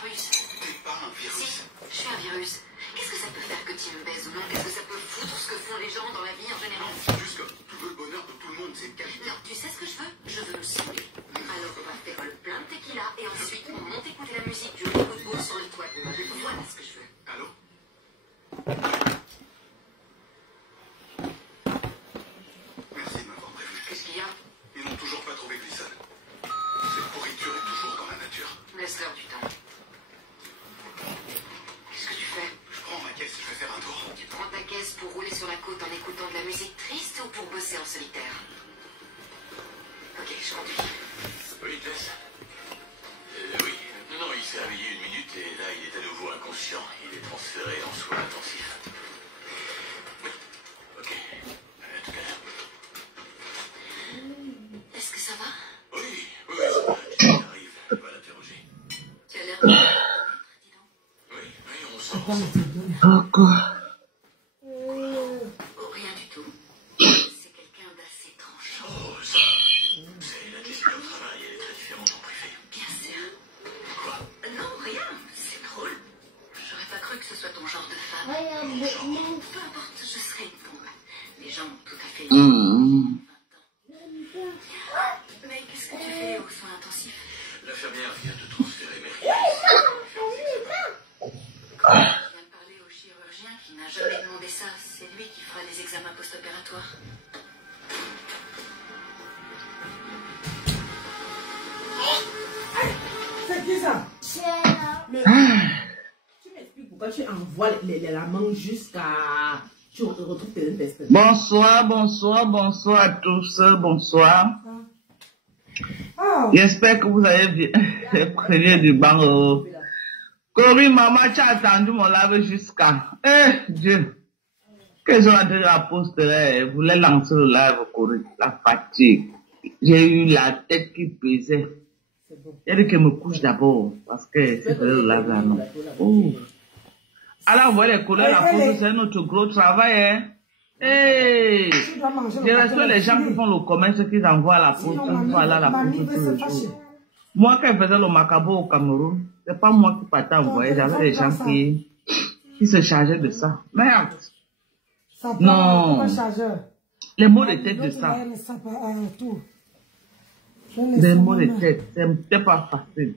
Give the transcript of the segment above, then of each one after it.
virus. T'es pas un virus. Si, je suis un virus. Qu'est-ce que ça peut faire que tu me baises ou non? Qu'est-ce que ça peut foutre ce que font les gens dans la vie en général? Juste que tu veux le bonheur de tout le monde, c'est calme. Non, tu sais ce que je veux? Je veux me saouler. Alors on va faire le plein de tequila et ensuite on monte écouter la musique du coup de boule sur le toit de l'immeuble. Voilà ce que je veux. Allô? Merci de m'avoir prévenu. Qu'est-ce qu'il y a? Ils n'ont toujours pas trouvé Gleason. Cette pourriture est toujours dans la nature. Laisse-leur du temps. Qu'est-ce que tu fais? Je prends ma caisse, je vais faire un tour. Tu prends ta caisse pour rouler sur la côte en écoutant de la musique triste ou pour bosser en solitaire? Ok, je conduis. Oui, Jess. Oui. Non, il s'est réveillé une minute et là, il est à nouveau inconscient. Il est transféré en soins intensifs. Oui. Ok. À tout à l'heure. Est-ce que ça va? Oui, ça va. J'arrive. Je vais l'interroger. Tu as l'air de... Dis donc. Oui, on sent. Pourquoi? Oh, rien du tout. C'est quelqu'un d'assez tranchant. Oh, ça. C'est la Jessie au travail, elle est très différente en privé. Bien sûr. Quoi? Non, rien. C'est drôle. J'aurais pas cru que ce soit ton genre de femme. Peu importe, je serais une bombe. Les gens ont tout à fait... 20 ans. Mais qu'est-ce que tu fais aux soins intensifs? L'infirmière vient de transférer mes rien. Je viens de parler au chirurgien qui n'a jamais demandé ça. C'est lui qui fera les examens post-opératoires. C'est qui ça? Tu m'expliques pourquoi tu envoies la main jusqu'à... Tu retrouves tes intestins. Bonsoir, bonsoir, bonsoir à tous, bonsoir. Oh. J'espère que vous avez prévu du banc. Corinne, maman, tu as attendu mon live jusqu'à... Eh, Dieu. Que j'ai entendu la poste, elle voulait lancer le live, Corinne. La fatigue. J'ai eu la tête qui pesait. Elle dit qu'elle me couche d'abord, parce que c'est le live là, non. Oh. Alors, vous voyez les couleurs, la pause, c'est notre gros travail, hein. Hey! Je respecte les gens qui font le commerce, qui envoient la pause, qui à la pause tous les jours. Moi, quand je faisais le macabo au Cameroun, c'est pas moi qui partais envoyer, j'avais des gens qui se chargeaient de ça. Merde! Non! Les mots de tête de ça. Les mots de tête, c'était pas facile.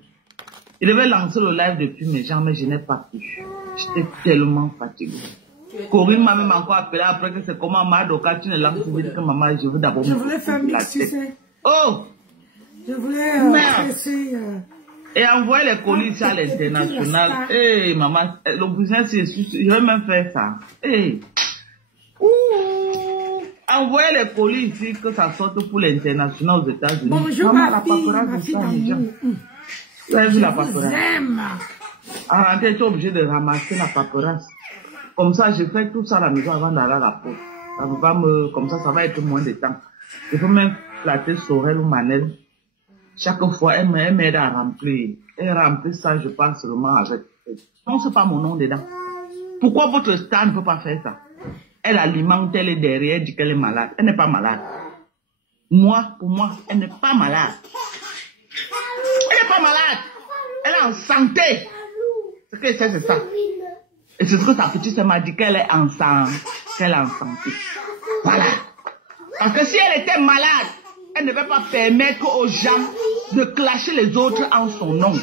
Je devais lancer le live depuis mes gens, mais je n'ai pas pu. J'étais tellement fatiguée. Corinne m'a même encore appelé après que c'est comment Madoka, tu ne lances pas, que maman, je veux d'abord. Je voulais faire mix, tu sais. Oh! Je voulais essayer. Et envoyer les colis ici à l'international. Hey, maman, le business, je vais même faire ça. Hey! Envoyer les colis ici, que ça sorte pour l'international aux États-Unis. Bonjour, ma fille d'amour. Tu as vu la paperasse? À rentrer, tu es obligé de ramasser la paperasse. Comme ça, je fais tout ça à la maison avant d'aller à la poste. Ça va comme ça va être moins de temps. Je peux même flatter Sorel ou Manel. Chaque fois, elle m'aide à remplir. Elle remplit ça, je parle seulement avec elle. Non, c'est pas mon nom dedans. Pourquoi votre star ne peut pas faire ça? Elle alimente, elle est derrière, elle dit qu'elle est malade. Elle n'est pas malade. Pour moi, elle n'est pas malade. Elle n'est pas malade. Elle est en santé. Ce que c'est ça. Et c'est ce que sa petite sœur m'a dit, qu'elle est en santé. Voilà. Parce que si elle était malade, elle ne va pas permettre aux gens de clasher les autres en son nom.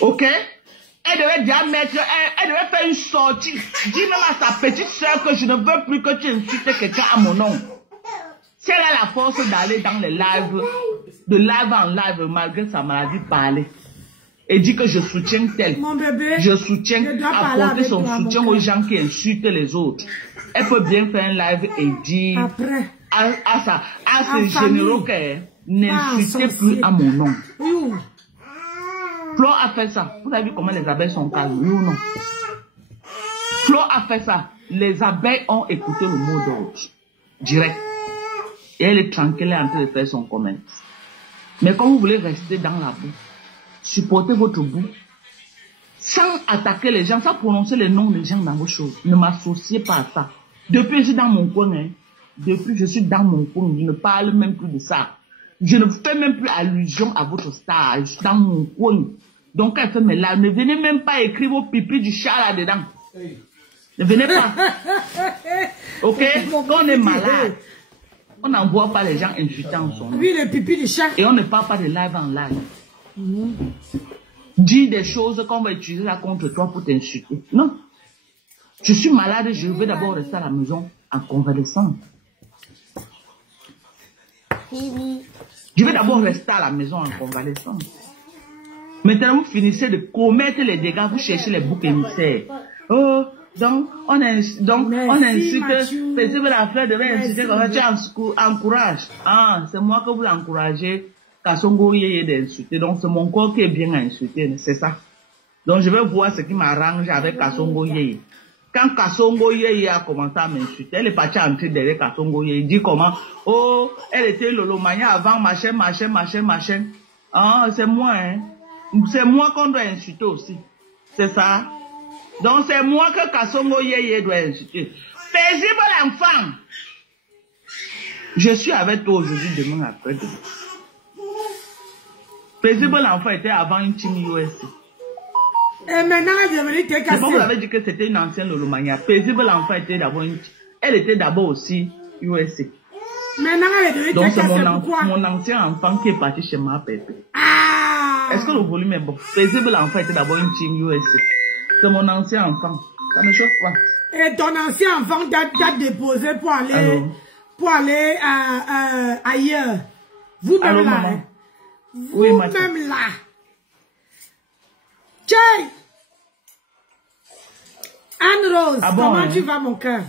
Ok? Elle devait déjà elle devait faire une sortie. Dis même à sa petite sœur que je ne veux plus que tu insultes quelqu'un à mon nom. Si elle a la force d'aller dans les lives, de live en live, malgré sa maladie, parler. Et dit que je soutiens tel. Mon bébé, je soutiens, apporter son soutien aux gens qui insultent les autres. Elle peut bien faire un live et dire après, à ces généraux qu'elle n'insultez plus à mon nom. Flo a fait ça. Vous avez vu comment les abeilles sont calmes, oui ou non? Flo a fait ça. Les abeilles ont écouté le mot d'ordre. Direct. Et elle est tranquille, elle est en train de faire son commerce. Mais quand vous voulez rester dans la boue, supportez votre boue, sans attaquer les gens, sans prononcer les noms des gens dans vos choses. Ne m'associez pas à ça. Depuis, je suis dans mon coin. Hein. Depuis, je suis dans mon coin. Je ne parle même plus de ça. Je ne fais même plus allusion à votre stage. Dans mon coin. Donc, elle fait, mais là, ne venez même pas écrire vos pipis du chat là-dedans. Ne venez pas. Ok? Quand on est malade, on n'envoie pas les gens insultants en son nom. Oui, le pipi du chat. Et on ne parle pas de live en live. Dis des choses qu'on va utiliser là contre toi pour t'insulter. Non. Je suis malade, je vais d'abord rester à la maison en convalescence. Je vais d'abord rester à la maison en convalescence. Maintenant, vous finissez de commettre les dégâts, vous cherchez les boucs émissaires. Oh, donc, on insulte, paisible la fleur devait insulter comme ça, tu encourages. Ah, c'est moi que vous l'encouragez, Kassongo Yeye d'insulter. Donc, c'est mon corps qui est bien à insulter, c'est ça. Donc, je vais voir ce qui m'arrange avec Kassongo Yeye. Quand Kassongo Yeye a commencé à m'insulter, elle est partie entrer derrière Kassongo Yeye. Il dit comment, oh, elle était Lolomania avant, machin. Ah, c'est moi, hein. C'est moi qu'on doit insulter aussi. C'est ça. Donc, c'est moi que Kassongo Yeye doit insulter. Paisible l'enfant. Je suis avec toi aujourd'hui, demain, après-demain. Paisible l'enfant était avant une team USC. Et maintenant, elle est devenue TKC. Vous avez dit que c'était une ancienne Lolomania. Paisible l'enfant était d'abord une... Elle était d'abord aussi USC. Maintenant, elle est devenue donc, TKC. c'est Pourquoi? mon ancien enfant qui est parti chez ma pépé. Ah! Est-ce que le volume est bon? Paisible l'enfant était d'abord une team USC. C'est mon ancien enfant. Ça ne chauffe pas. Et ton ancien enfant t'a déposé pour aller ailleurs. Vous-même là. Maman. Vous-même là. Tiens! Anne-Rose, comment tu vas mon cœur?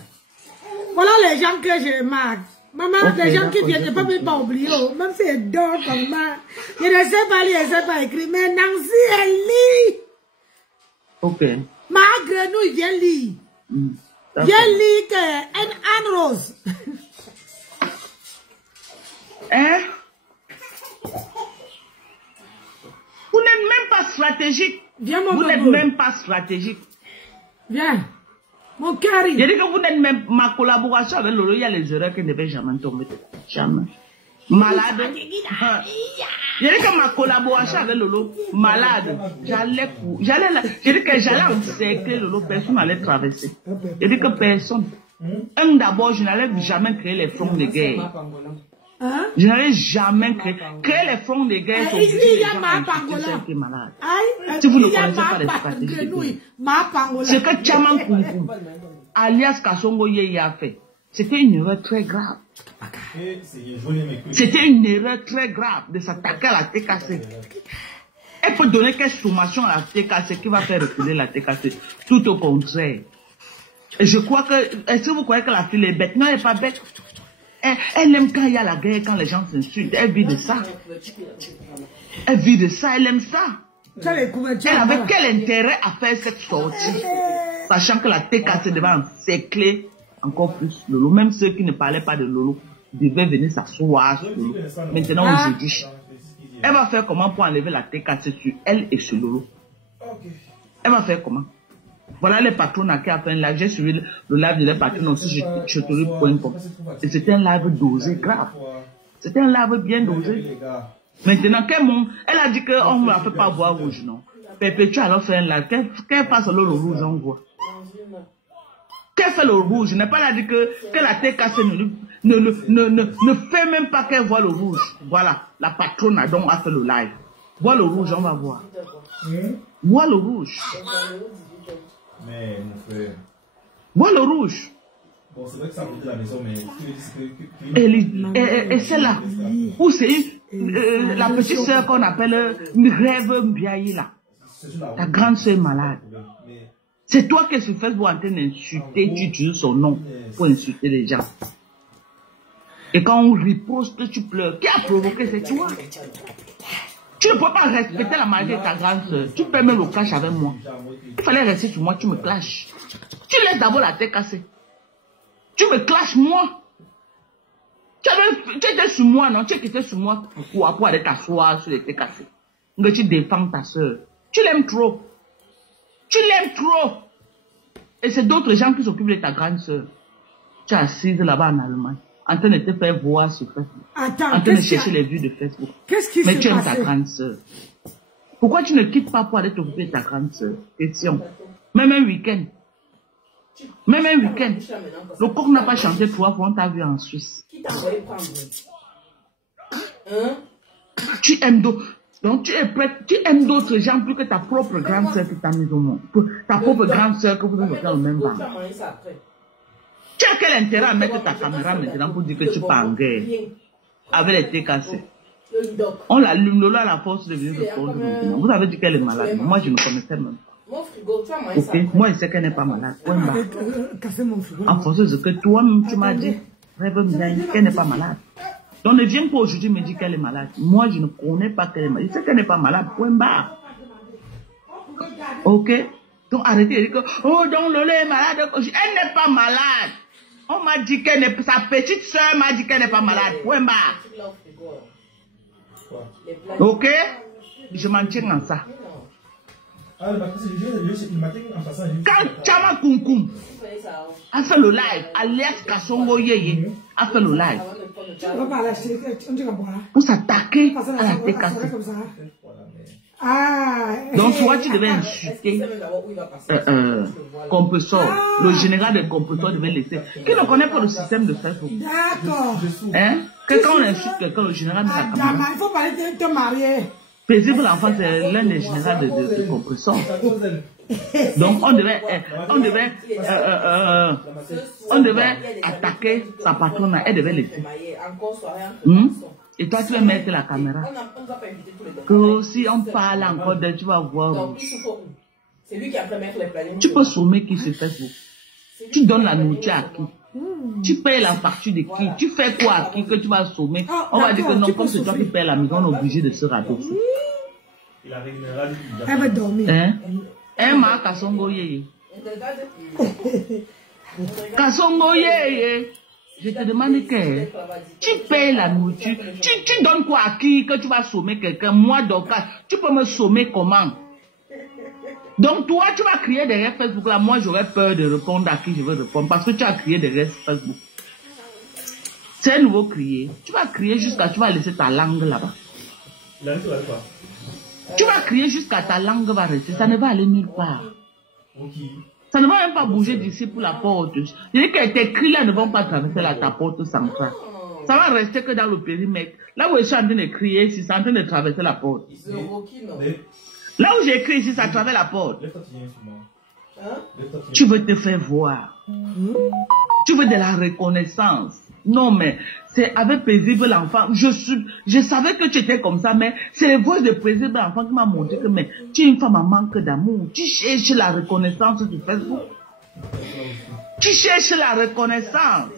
Voilà les gens que je remarque. Maman, les gens qui viennent, ne peuvent même pas oublier. Même si elles dorment comme ça. Je ne sais pas lire, je ne sais pas écrire. Mais Nancy, elle lit. Ok. Ma grenouille vient lire. Viens lire que Anne-Rose. Hein? Vous n'êtes même pas stratégique. Viens, mon vous n'êtes même pas stratégique. Viens. Mon cœur. Je dis que vous n'êtes même... Ma collaboration avec Lolo, il y a les erreurs qui ne devaient jamais tomber. Jamais. Malade. Je dis que ma collaboration avec Lolo, malade. Je dis que j'allais encercler Lolo, personne n'allait traverser. Je dis que personne. D'abord, je n'allais jamais créer les fronts de guerre. Hein? Je n'allais jamais créer les fronts de guerre. Si vous ne connaissez pas les stratégies, ce que Tchaman Koumkoum, alias Kassongo Yeye a fait, c'était une erreur très grave. C'était une erreur très grave de s'attaquer à la TKC. Elle peut donner quelle sommation à la TKC qui va faire reculer la TKC. Tout au contraire. Et je crois que, est-ce que vous croyez que la fille est bête? Non, elle n'est pas bête. Elle aime quand il y a la guerre, quand les gens s'insultent. Elle vit de ça. Elle vit de ça, elle aime ça. Elle avait quel intérêt à faire cette sortie? Sachant que la TKC devait encercler encore plus Lolo. Même ceux qui ne parlaient pas de Lolo devaient venir s'asseoir sur Lolo. Maintenant, aujourd'hui, elle va faire comment pour enlever la TKC sur elle et sur Lolo? Elle va faire comment? Voilà les patrons qui ont fait un live. J'ai suivi le live de les patrons aussi sur Chotori.com. Et c'était un live dosé grave. C'était un live bien dosé. Maintenant, elle a dit qu'on ne la fait pas voir rouge, non? Perpétue alors fait un live. Qu'elle fasse le rouge, on voit. Qu'elle fait le rouge? N'est pas dit que la TKC ne fait même pas qu'elle voit le rouge. Voilà, la patronne a donc fait le live. Vois le rouge, on va voir. Vois le rouge. Mais mon frère. Vois le rouge. Bon, c'est vrai que ça monte la maison, mais. Et c'est là où c'est la petite soeur qu'on appelle Rêve Mbiaï là. Ta grande soeur malade. C'est toi qui es sur Facebook en train d'insulter, tu utilises son nom pour insulter les gens. Et quand on riposte, tu pleures. Qui a provoqué? C'est toi. Tu ne peux pas respecter la maladie de ta grande soeur. Tu peux même le clash avec moi. Il fallait rester sur moi, tu me clashes. Tu laisses d'abord la tête cassée. Tu me clashes moi. Tu étais sur moi, non? Tu étais sur moi pour aller t'asseoir sur les têtes cassées. Mais tu défends ta soeur. Tu l'aimes trop. Tu l'aimes trop. Et c'est d'autres gens qui s'occupent de ta grande soeur. Tu es assise là-bas en Allemagne, en train de te faire voir sur Facebook. Attends, en train de chercher les vues de Facebook. Qu'est-ce qui se passe? Mais tu aimes ta grande soeur. Pourquoi tu ne quittes pas pour aller t'occuper de ta grande soeur? Question. Même un week-end. Même un week-end. Le coq n'a pas chanté 3 fois, on t'a vu en Suisse. Qui t'a envoyé prendre? Hein? Tu aimes d'autres. Donc tu es prêt, tu aimes d'autres gens plus que ta propre grande soeur qui t'a mis au monde. Ta propre grande soeur que vous avez dans le même banc. Tu as quel intérêt à mettre ta caméra maintenant pour dire que tu pars en guerre avec les thés cassés? On l'allume, Lola a la force de venir répondre maintenant. Vous avez dit qu'elle est malade. Moi, je ne connaissais même pas. Ok, moi, je sais qu'elle n'est pas malade. En fonction de ce que toi-même tu m'as dit, rêve bien qu'elle n'est pas malade. Donc ne viens pas aujourd'hui me dire qu'elle est malade. Moi, je ne connais pas qu'elle est malade. Je sais qu'elle n'est pas malade. Point barre. Ok? Donc arrêtez de dire que, oh, donc Lola est malade. Elle n'est pas malade. On m'a dit qu'elle n'est pas, sa petite soeur m'a dit qu'elle n'est pas malade. Point barre. Ok? Je m'en tiens en ça. Quand Chama Kunkum a fait le live, alias Kasongo Yeye a fait le live pour s'attaquer à la TKC. Donc toi tu devais insulter Compressor, le général de Compressor devait laisser. Qui ne connaît pas le système de Facebook? D'accord. Hein? Que quand on insulte quelqu'un, le général met la caméra. Il faut parler de te marier. Paisible l'enfant, c'est l'un des généraux de Compressor. Donc on devait attaquer sa patronne, elle devait laisser. Et toi tu vas mettre la caméra. Que si on parle encore de, tu vas voir. Tu peux sommer qui sur Facebook. Tu donnes la nourriture à qui? Tu payes la facture de qui? Tu fais quoi à qui que tu vas sommer? On va dire que non, comme c'est toi qui payes la maison, on est obligé de se rabaisser. Elle va dormir. Hein, ma Kasongo Yeye. Kasongo Yeye. Je te demande que tu payes la nourriture. Tu donnes quoi à qui que tu vas sommer quelqu'un? Moi, donc, tu peux me sommer comment? Donc, toi, tu vas crier derrière Facebook. Là, moi, j'aurais peur de répondre à qui je veux répondre. Parce que tu as crié derrière Facebook. C'est un nouveau crier. Tu vas crier jusqu'à tu vas laisser ta langue là-bas. Tu vas crier jusqu'à ta langue va rester. Ça ne va aller nulle part. Ça ne va même pas bouger d'ici pour la porte. Je dis que tes cris là ne vont pas traverser ta porte centrale. Ça va rester que dans le périmètre. Là où je suis en train de crier, c'est en train de traverser la porte. Là où j'écris ici, ça traverse la porte. Tu veux te faire voir. Tu veux de la reconnaissance. Non, mais c'est avec Paisible l'enfant. Je savais que tu étais comme ça, mais c'est les voix de Paisible l'enfant qui m'a montré que mais, tu es une femme en manque d'amour. Tu cherches la reconnaissance du Facebook. Tu cherches la reconnaissance.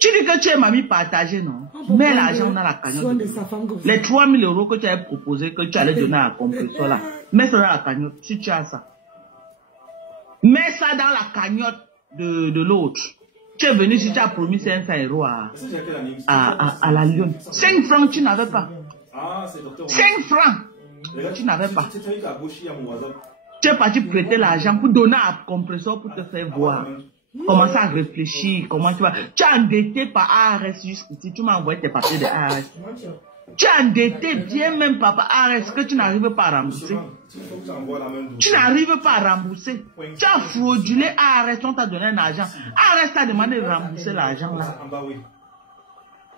Tu dis que tu es mamie partagée, non? Mets l'argent dans la cagnotte. Les 3 000 € que tu avais proposé, que tu allais donner à Compressor là. Mets ça dans la cagnotte, si tu as ça. Mets ça dans la cagnotte de l'autre. Tu es venu si tu as promis 500 € à la Lyon. 5 francs, tu n'avais pas. 5 francs, tu n'avais pas. Tu es parti prêter l'argent pour donner à Compressor pour te faire voir. Commence à réfléchir, comment tu vas. Tu es endetté par ARS jusqu'ici, tu m'as envoyé tes papiers de ARS. Tu es endetté bien même par ARS que tu n'arrives pas à rembourser. Tu n'arrives pas à rembourser. Tu as fraudulé ARS, on t'a donné un argent. ARS t'a demandé de rembourser l'argent là.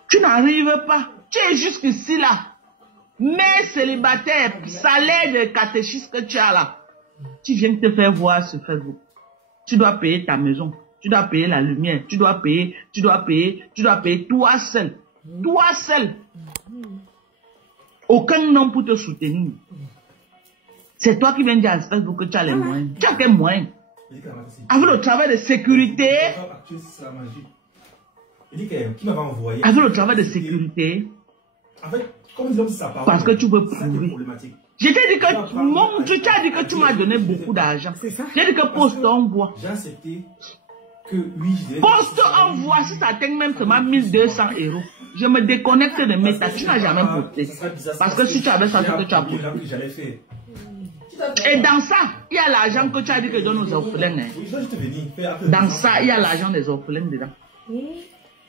Tu n'arrives pas. Tu es jusqu'ici là. Mais célibataire, salaire de catéchisme que tu as là. Tu viens de te faire voir sur Facebook. Tu dois payer ta maison. Tu dois payer la lumière. Tu dois payer toi seul. Toi seul. Aucun nom pour te soutenir. C'est toi qui viens dire à Facebook que tu as les moyens. Tu as quel moyen? Avec le travail de sécurité. Avec le travail de sécurité. Parce que tu veux prouver. Je t'ai dit que tu as dit que tu m'as donné beaucoup d'argent. J'ai dit que poste envoie. J'ai accepté que oui, poste envoie, si ça atteint même seulement 1200 €. Je me déconnecte de mes tâches. Tu n'as jamais posté. Parce que si tu avais ça, c'est que tu as posté. Et dans ça, il y a l'argent que tu as dit que donne aux orphelins. Dans ça, il y a l'argent des orphelins dedans.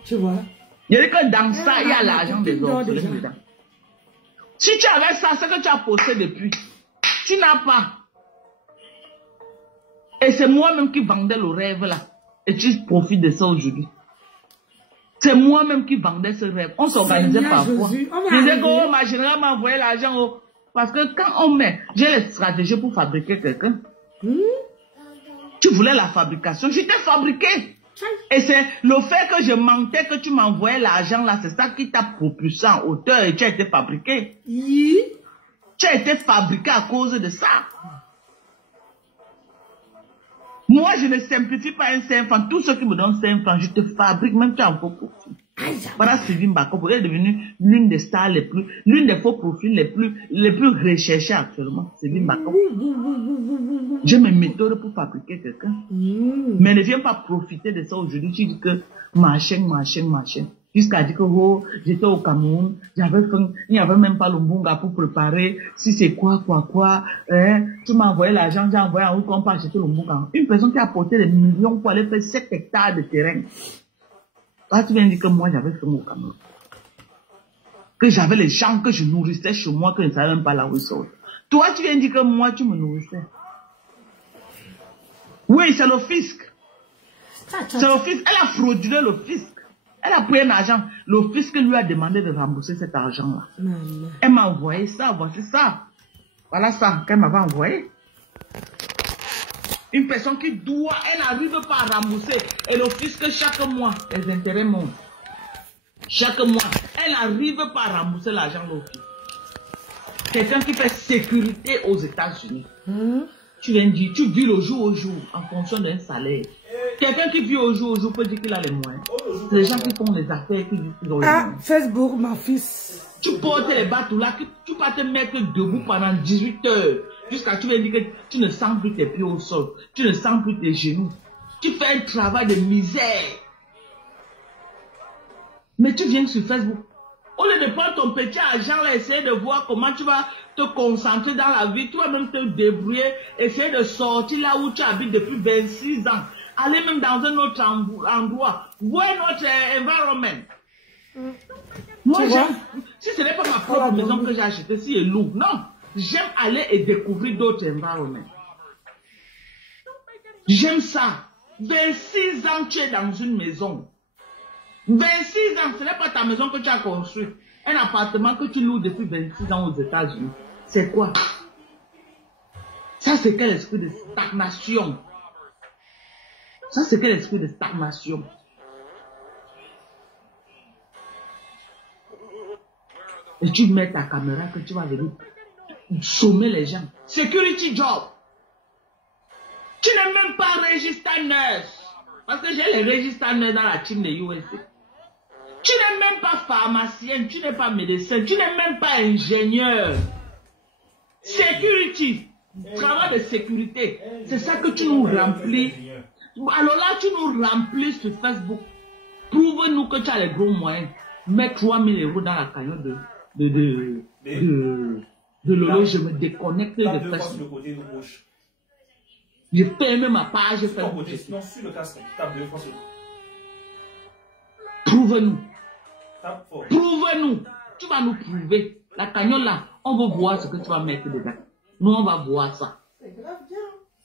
Tu vois? Je dis que dans ça, il y a l'argent des orphelins dedans. Si tu avais ça, c'est que tu as posté depuis. Tu n'as pas. Et c'est moi-même qui vendais le rêve là. Et tu profites de ça aujourd'hui. C'est moi-même qui vendais ce rêve. On s'organisait parfois. Je disais que oh, ma générale m'a envoyé l'argent. Oh. Parce que quand on met, j'ai les stratégies pour fabriquer quelqu'un. Tu voulais la fabrication, je t'ai fabriqué. Et c'est le fait que je mentais que tu m'envoyais l'argent là, c'est ça qui t'a propulsé en hauteur et tu as été fabriqué. Tu as été fabriqué à cause de ça. Moi, je ne simplifie pas un 5 francs. Tous ceux qui me donnent 5 francs, je te fabrique, même tu as un faux profil. Voilà, Sylvie Mbako, elle est devenue l'une des stars l'une des faux profils les plus recherchés actuellement. Sylvie Mbako. J'ai mes méthodes pour fabriquer quelqu'un. Mais ne viens pas profiter de ça aujourd'hui. Tu dis que machin. Jusqu'à dire que oh, j'étais au Cameroun, j'avais faim, il n'y avait même pas le mbunga pour préparer. Si c'est quoi, hein, tu m'as envoyé l'argent, j'ai envoyé en route qu'on peut acheter le mbunga. Une personne qui a apporté des millions pour aller faire 7 hectares de terrain. Toi, tu viens dire que moi, j'avais faim au Cameroun. Que j'avais les gens que je nourrissais chez moi, que je ne savais même pas là où ils sont. Toi, tu viens dire que moi, tu me nourrissais. Oui, c'est le fisc. C'est le fisc. Elle a fraudulé le fisc. Elle a pris un argent. Le fisc lui a demandé de rembourser cet argent-là. Elle m'a envoyé ça, voici ça. Voilà ça qu'elle m'avait envoyé. Une personne qui doit, elle n'arrive pas à rembourser. Et le fisc, chaque mois, les intérêts montent. Chaque mois, elle n'arrive pas à rembourser l'argent de l'autre. Quelqu'un qui fait sécurité aux États-Unis. Tu viens dire, tu vis le jour au jour en fonction d'un salaire. Quelqu'un qui vit au jour peut dire qu'il a les moyens. C'est les gens qui font les affaires qui disent qu'ils ont les moyens. Facebook, ma fils. Tu portes les bateaux là, tu vas te mettre debout pendant 18 heures. Jusqu'à ce que tu viennes dire que tu ne sens plus tes pieds au sol. Tu ne sens plus tes genoux. Tu fais un travail de misère. Mais tu viens sur Facebook. Au lieu de prendre ton petit argent là, essayer de voir comment tu vas te concentrer dans la vie, tu vas même te débrouiller, essayer de sortir là où tu habites depuis 26 ans. Aller même dans un autre endroit. Voir notre environnement. Moi, j'aime, si ce n'est pas ma propre maison que j'ai achetée, si elle est lourde, non. J'aime aller et découvrir d'autres environnements. J'aime ça. 26 ans, tu es dans une maison. 26 ans, ce n'est pas ta maison que tu as construite. Un appartement que tu loues depuis 26 ans aux États-Unis. C'est quoi? Ça, c'est quel esprit de stagnation? Ça, c'est quel esprit de stagnation? Et tu mets ta caméra que tu vas venir sommer les gens. Security job. Tu n'es même pas register nurse. Parce que j'ai les register nurse dans la team de USA. Tu n'es même pas pharmacien, tu n'es pas médecin, tu n'es même pas ingénieur. Security, travail de sécurité, c'est ça que tu nous remplis. Alors là, tu nous remplis sur Facebook. Prouve-nous que tu as les gros moyens. Mets 3 000 € dans la cagnotte de Lolo, je me déconnecte de Facebook. Je ferme ma page Facebook. Prouve-nous. Prouve-nous. Tu vas nous prouver. La cagnotte là, on veut voir ce que tu vas mettre dedans. Nous, on va voir ça.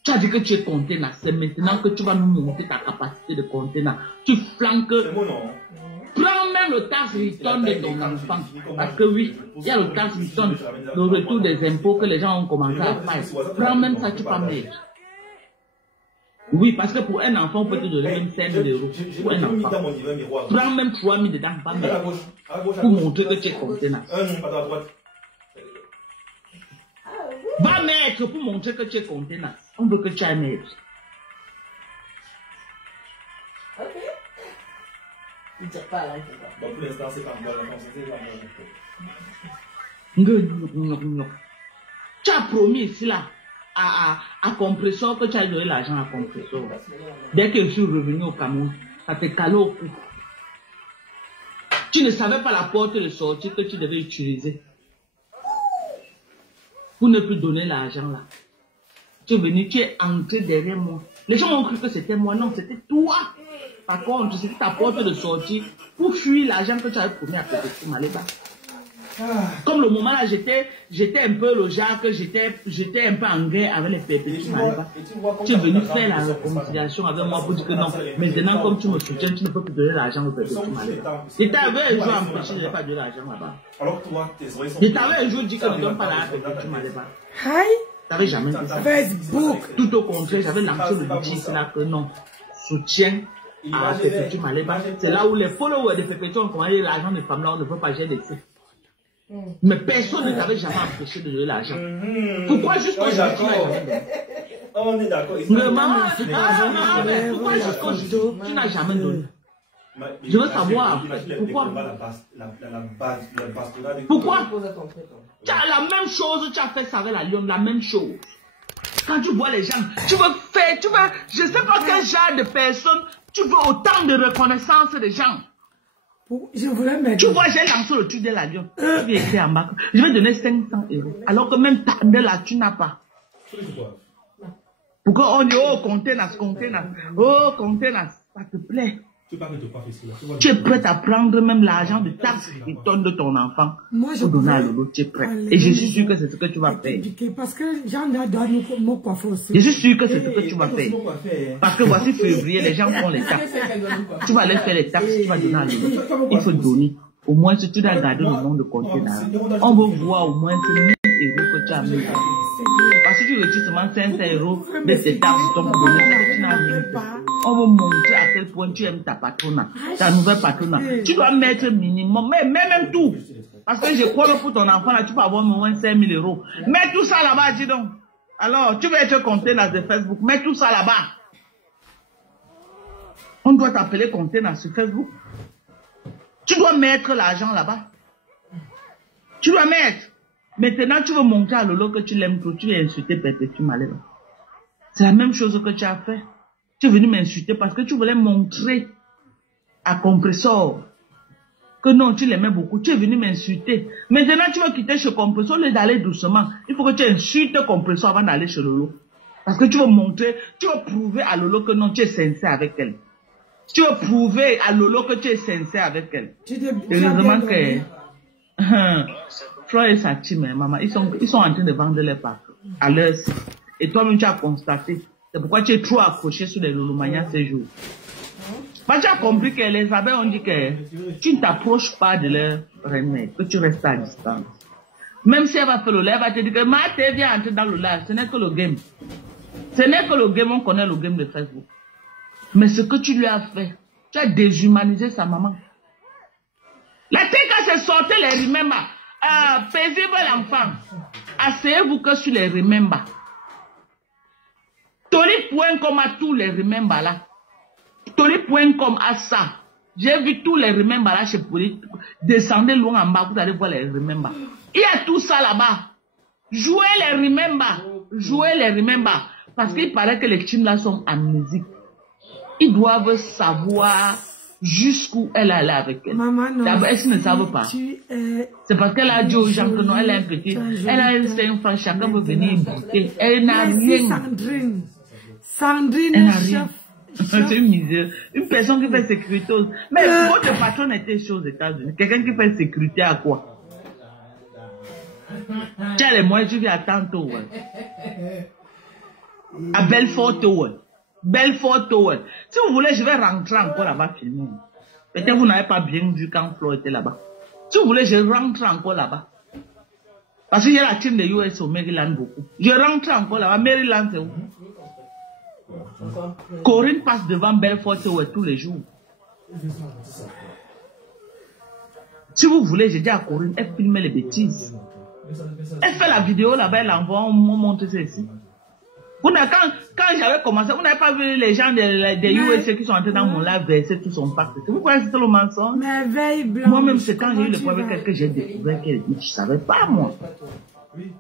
Tu as dit que tu es contenant. C'est maintenant que tu vas nous montrer ta capacité de contenant. Tu flanques. Prends même le tax return de ton enfant. Parce que oui, il y a le tax return, le retour des impôts que les gens ont commencé à faire. Prends même ça, tu peux mettre. Oui, parce que pour un enfant, on peut te donner même 5 000 €. Pour un enfant. Prends même 3 000 dedans, pas mettre. Pour montrer que tu es contenant. Va mettre pour montrer que tu es contenant. On veut que tu ailles mettre. Il ne dit pas là. Pour l'instant, c'est pas moi. Tu as promis ici là à Compressor que tu as donné l'argent à Compressor. Dès que je suis revenu au Cameroun, ça te calait au cou. Tu ne savais pas la porte de sortie que tu devais utiliser pour ne plus donner l'argent là. Tu es venu, tu es entré derrière moi. Les gens ont cru que c'était moi. Non, c'était toi. Par contre, c'était ta porte de sortie pour fuir l'argent que tu avais promis à Petit Maléba. Comme le moment là, j'étais un peu le genre que j'étais un peu en guerre avec les Perpétues Maleba. Tu es venu faire la réconciliation avec moi pour dire que non. Maintenant, comme tu me soutiens, tu ne peux plus donner l'argent aux Perpétues Maleba. Et tu avais un jour empêché, je n'avais pas donné l'argent là-bas. Et tu avais un jour dit que ne donne pas l'argent aux Perpétues Maleba. Tu n'avais jamais fait ça. Facebook. Tout au contraire, j'avais lancé le boutique là que non. Soutien à Perpétues Maleba. C'est là où les followers de Perpétues ont commandé l'argent des femmes là, on ne peut pas gérer les sites. Mais personne ne t'avait jamais empêché de donner l'argent. Pourquoi juste aujourd'hui tu n'as jamais donné? On est d'accord. Pourquoi juste tu n'as jamais donné? Je veux savoir pourquoi. Pourquoi? Tu as la même chose, tu as fait ça avec la Lyon, la même chose. Quand tu vois les gens, tu veux faire, je ne sais pas quel genre de personne, tu veux autant de reconnaissance des gens. Je voulais mettre. Tu vois, j'ai lancé le truc de l'avion. Je vais donner 500 €. Alors que même de là, tu n'as pas. Pourquoi on dit, oh, container, oh, container, ça te plaît. Tu es prêt à prendre même l'argent de taxe qui donne de ton enfant. Moi, je pour donner à Lolo, tu es prêt. Et je suis sûr que c'est ce que tu vas faire. Parce que j'en ai donné mon coiffeur aussi. Je suis sûr que c'est ce que tu vas faire. Parce que voici février, les gens font les taxes. Tu vas aller faire les taxes, tu vas donner à Lolo. Il faut donner. Au moins, si tu dois garder le nom de conteneur, on veut voir au moins 1 000 € que tu as mis. Parce que tu retires seulement 500 € de tes taxes, donc tu n'as rien fait. On veut montrer à quel point tu aimes ta patronne, ta nouvelle patronne. Tu dois mettre minimum, mais même tout. Parce que je crois que pour ton enfant, là, tu peux avoir au moins 5 000 €. Mets tout ça là-bas, dis donc. Alors, tu veux être conteneur de Facebook, mets tout ça là-bas. On doit t'appeler conteneur sur Facebook. Tu dois mettre l'argent là-bas. Tu dois mettre. Maintenant, tu veux montrer à Lolo que tu l'aimes trop. Tu veux insulter Perpétues Maleba. C'est la même chose que tu as fait. Tu es venu m'insulter parce que tu voulais montrer à Compressor que non, tu l'aimais beaucoup. Tu es venu m'insulter. Maintenant, tu veux quitter chez Compressor, au lieu d'aller doucement. Il faut que tu insultes Compressor avant d'aller chez Lolo. Parce que tu veux montrer, tu veux prouver à Lolo que non, tu es sincère avec elle. Tu veux prouver à Lolo que tu es sincère avec elle. Heureusement que Flore et sa team, maman, ils sont en train de vendre les packs à leur site. Et toi-même, tu as constaté. C'est pourquoi tu es trop accroché sur les Lolomania ces jours. Parce que tu as compris que les abeilles ont dit que tu ne t'approches pas de leur remède, que tu restes à distance. Même si elle va faire le live, elle va te dire que ma télé vient entrer dans le live. Ce n'est que le game. Ce n'est que le game, on connaît le game de Facebook. Mais ce que tu lui as fait, tu as déshumanisé sa maman. La tête quand c'est sorti les remember, paisible l'enfant, asseyez-vous que sur les remember. Tori.com à tous les remember là. Tori.com à ça. J'ai vu tous les remember là chez Poli. Descendez loin en bas, vous allez voir les remember. Il y a tout ça là-bas. Jouez les remember. Jouez les remember. Parce qu'il paraît que les teams là sont amnésiques. Ils doivent savoir jusqu'où elle allait avec elle. D'abord, elles ne savent pas. C'est parce qu'elle a dit aux gens que non, elle a un petit. Elle a un enfant, chacun veut venir écouter. Elle n'a rien. Sandrine, chef. C'est une misère. Une personne qui fait sécurité. Mais votre patron était chez aux États-Unis. Quelqu'un qui fait sécurité à quoi? Tu as les moyens, tu viens à Tanto. À Belfort Tower. Belfort Tower. Si vous voulez, je vais rentrer encore là-bas filmer. Peut-être vous n'avez pas bien vu quand Flo était là-bas. Si vous voulez, je rentre encore là-bas. Parce qu'il y a la team de US au Maryland beaucoup. Je rentre encore là-bas. Maryland, c'est où? Corinne passe devant Belfort Tower tous les jours. Si vous voulez, je dis à Corinne, elle filme les bêtises. Elle fait la vidéo là-bas, elle envoie, on montre ça ici. Quand j'avais commencé, vous n'avez pas vu les gens des USA qui sont entrés dans mon live verser tout son pacte. Vous croyez que c'était le mensonge? Moi-même, c'est quand j'ai eu le premier que j'ai découvert qu'elle dit, je ne savais pas, moi.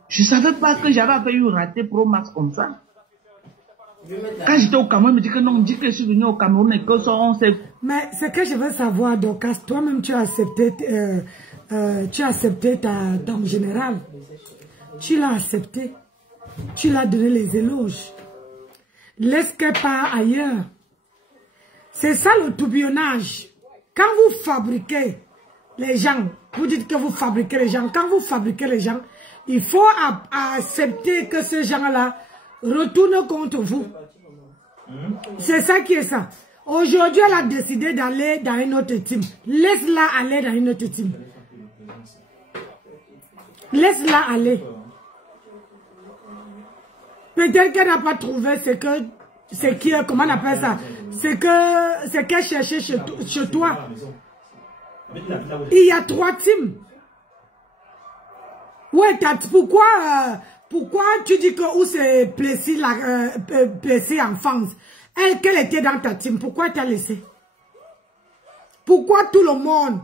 Je ne savais pas que j'avais fait une ratée Pro Max comme ça. Quand j'étais au Cameroun, on me dit que non, on dit que je suis venu au Cameroun et que ça, on sait. Mais ce que je veux savoir, donc, toi-même, tu as accepté ton général. Tu l'as accepté. Tu l'as donné les éloges. Laisse qu'elle part ailleurs. C'est ça le tourbillonnage. Quand vous fabriquez les gens, vous dites que vous fabriquez les gens. Quand vous fabriquez les gens, il faut accepter que ces gens-là retournent contre vous. C'est ça qui est ça. Aujourd'hui, elle a décidé d'aller dans une autre team. Laisse-la aller dans une autre team. Laisse-la aller. Peut-être qu'elle n'a pas trouvé comment on appelle ça? C'est qu'elle cherchait chez toi. Il y a 3 teams. Ouais, pourquoi tu dis que où c'est Plessis enfance? Elle, qu'elle était dans ta team, pourquoi elle t'a laissé? Pourquoi tout le monde,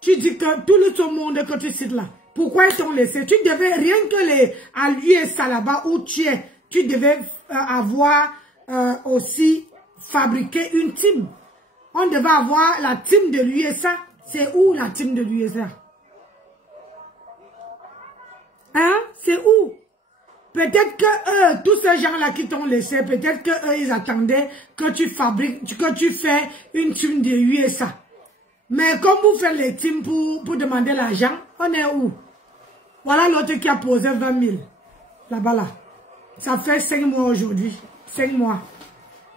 tu dis que tout le monde que tu cites là, pourquoi ils t'ont laissé? Tu devais, rien que à l'USA là-bas où tu es, tu devais avoir aussi fabriqué une team. On devait avoir la team de l'USA. C'est où la team de l'USA? Hein? C'est où? Peut-être que eux, tous ces gens-là qui t'ont laissé, peut-être que eux, ils attendaient que tu fabriques, que tu fais une team de USA. Mais comme vous faites les teams pour demander l'argent, on est où? Voilà l'autre qui a posé 20 000. Là-bas, là. Ça fait 5 mois aujourd'hui. 5 mois.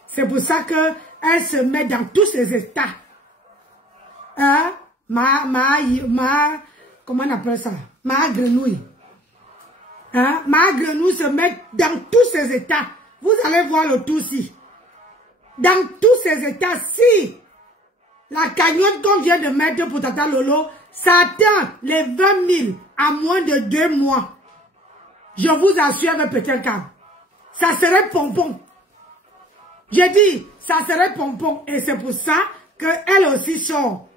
C'est pour ça que elle se met dans tous ses états. Hein? Comment on appelle ça? Ma grenouille. Hein? Ma grenouille se met dans tous ses états. Vous allez voir le tout ci. Dans tous ses états, si la cagnotte qu'on vient de mettre pour Tata Lolo, ça atteint les 20 000 à moins de 2 mois. Je vous assure avec Peter Cab. Ça serait pompon. J'ai dit, ça serait pompon. Et c'est pour ça qu'elle aussi sort.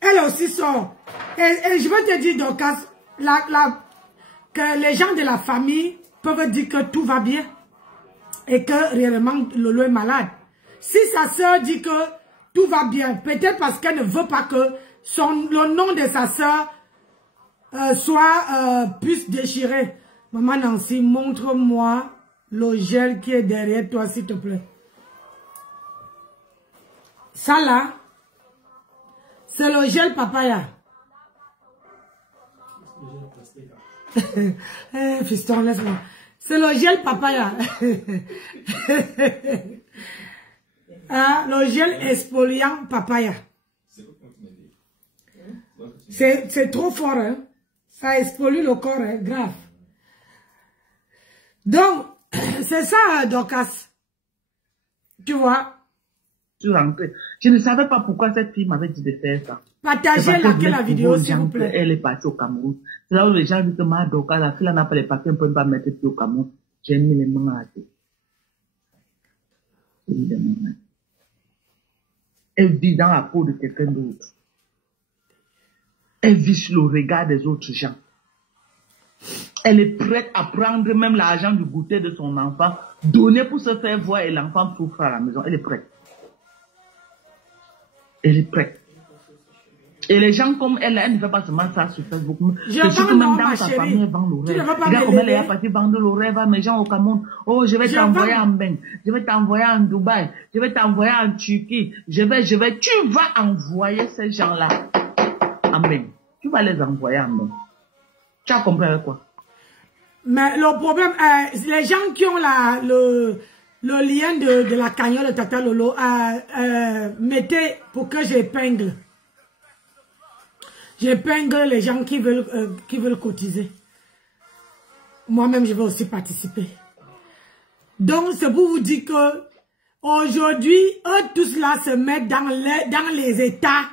Elle aussi sort. Et je veux te dire, Dorcas, que les gens de la famille peuvent dire que tout va bien. Et que réellement, Lolo est malade. Si sa soeur dit que tout va bien, peut-être parce qu'elle ne veut pas que le nom de sa soeur puisse déchirer. Maman Nancy, montre-moi le gel qui est derrière toi, s'il te plaît. Ça là, c'est le gel papaya. Fiston, laisse-moi. C'est le gel papaya. Le gel exfoliant papaya. C'est trop fort, hein? Ça exfolie le corps, hein? Grave. Donc, c'est ça, Dorcas. Tu vois? Je ne savais pas pourquoi cette fille m'avait dit de faire ça. Partagez la vidéo, s'il vous plaît. Elle est partie au Cameroun. C'est là où les gens disent que ma Dorcas, la fille n'a pas les papiers, on ne peut pas mettre pied au Cameroun. J'ai mis les mains à la tête. Elle vit dans la peau de quelqu'un d'autre. Elle vit sur le regard des autres gens. Elle est prête à prendre même l'argent du goûter de son enfant, donner pour se faire voir et l'enfant souffre à la maison. Elle est prête. Elle est prête. Et les gens comme elle ne fait pas seulement ça sur Facebook. Je vends même dans sa famille, elle vend le rêve. Regarde comment elle est partie vendre le rêve à mes gens au Cameroun. Oh, je vais t'envoyer en Beng. Je vais t'envoyer en Dubaï. Je vais t'envoyer en Turquie. Tu vas envoyer ces gens-là en Beng. Tu vas les envoyer en Beng. Tu as compris avec quoi? Mais le problème, les gens qui ont le lien de la cagnotte de Tata Lolo, mettez pour que j'épingle. J'épingle les gens qui veulent cotiser. Moi-même, je vais aussi participer. Donc, c'est pour vous dire que aujourd'hui, eux tous là se mettent dans les états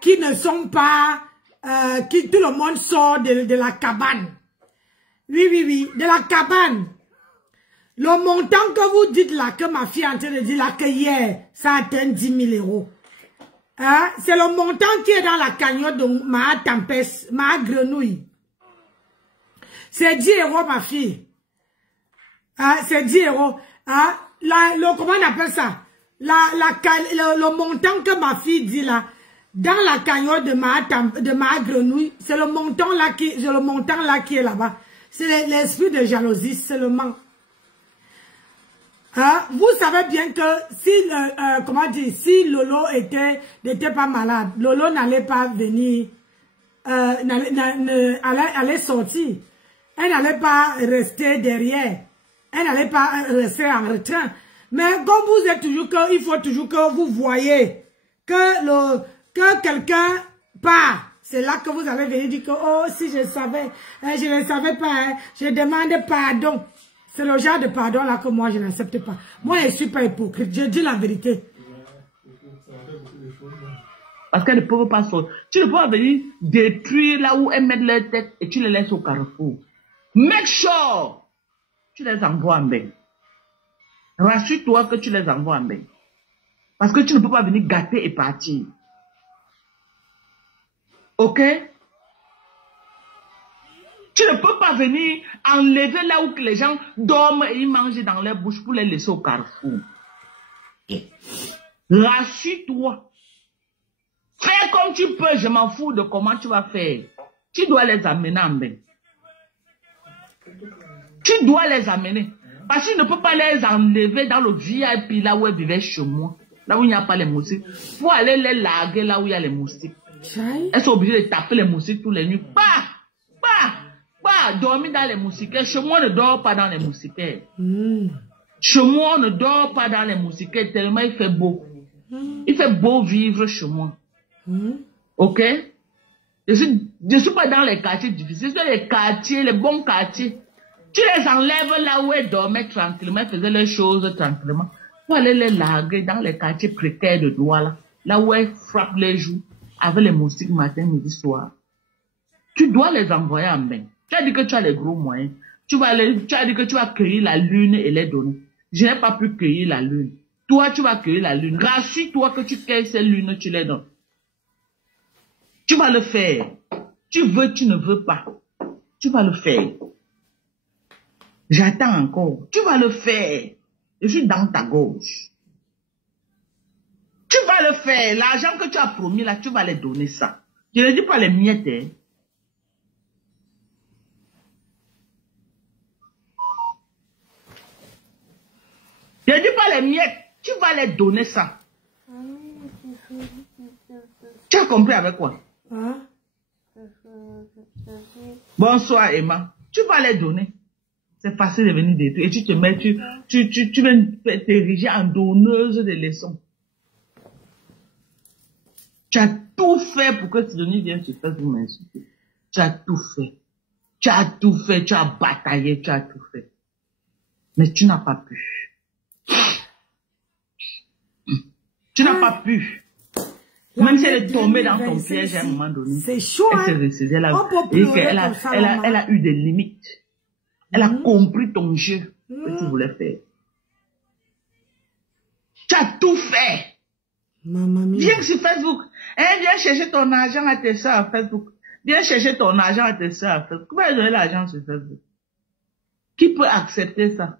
qui ne sont pas, qui tout le monde sort de la cabane. Oui, de la cabane. Le montant que vous dites là, que ma fille est en train de dire là, que hier, ça atteint 10 000 euros. Hein? C'est le montant qui est dans la cagnotte de ma tempête, ma grenouille. C'est 10 euros, ma fille. Hein? C'est 10 euros. Hein? Comment on appelle ça? Le montant que ma fille dit là, dans la cagnotte de ma grenouille, c'est le montant là qui est là-bas. C'est l'esprit de jalousie seulement. Hein? Vous savez bien que si, comment dire, si Lolo n'était pas malade, Lolo n'allait pas venir, allait sortir. Elle n'allait pas rester derrière. Elle n'allait pas rester en retrait. Mais comme vous êtes toujours que, il faut toujours que vous voyez que quelqu'un part. C'est là que vous allez venir dire que, oh, si je savais, je ne savais pas, hein, je demande pardon. C'est le genre de pardon là que moi je n'accepte pas. Moi je ne suis pas hypocrite, je dis la vérité. Parce qu'elles ne peuvent pas sortir. Tu ne peux pas venir détruire là où elles mettent leur tête et tu les laisses au carrefour. Make sure tu les envoies en bain. Rassure-toi que tu les envoies en bain. Parce que tu ne peux pas venir gâter et partir. Ok? Tu ne peux pas venir enlever là où les gens dorment et ils mangent dans leur bouche pour les laisser au carrefour. Rassure-toi. Fais comme tu peux, je m'en fous de comment tu vas faire. Tu dois les amener en bain. Tu dois les amener. Parce que tu ne peux pas les enlever dans le VIP là où elles vivaient chez moi. Là où il n'y a pas les moustiques. Pour aller les larguer là où il y a les moustiques. Elles sont obligées de taper les moustiques tous les nuits. Pas dormir dans les moustiquaires. Chez moi, on ne dort pas dans les moustiquaires. Chez moi, on ne dort pas dans les moustiquaires tellement il fait beau. Il fait beau vivre chez moi. Ok? Je suis pas dans les quartiers difficiles. Je suis dans les quartiers, les bons quartiers. Tu les enlèves là où elles dormaient tranquillement, elles faisaient les choses tranquillement. Pour aller les larguer dans les quartiers précaires de Douala, là où elles frappent les joues avec les moustiques matin, midi, soir. Tu dois les envoyer en bain. Tu as dit que tu as les gros moyens. Tu as dit que tu vas cueillir la lune et les donner. Je n'ai pas pu cueillir la lune. Toi, tu vas cueillir la lune. Rassure-toi que tu cueilles ces lunes, tu les donnes. Tu vas le faire. Tu veux, tu ne veux pas. Tu vas le faire. J'attends encore. Tu vas le faire. Je suis dans ta gauche. Tu vas le faire. L'argent que tu as promis là, tu vas les donner ça. Je ne dis pas les miettes. Hein. Je ne dis pas les miettes. Tu vas les donner ça. Tu as compris avec quoi? Bonsoir Emma. Tu vas les donner. C'est facile de venir détruire. Et tu te mets, tu vas t'ériger en donneuse de leçons. Tu as tout fait pour que Sidonie vienne sur Facebook m'insulter. Tu as tout fait. Tu as tout fait. Tu as bataillé. Tu as tout fait. Mais tu n'as pas pu. Tu n'as pas pu. Même si elle est tombée dans ton piège à un moment donné. C'est chaud. Elle s'est ressaisi. Elle a eu des limites. Elle a compris ton jeu que tu voulais faire. Tu as tout fait. Viens sur Facebook. Viens chercher ton argent à tes soeurs à Facebook. Viens chercher ton argent à tes soeurs à Facebook. Comment donner l'argent sur Facebook? Qui peut accepter ça?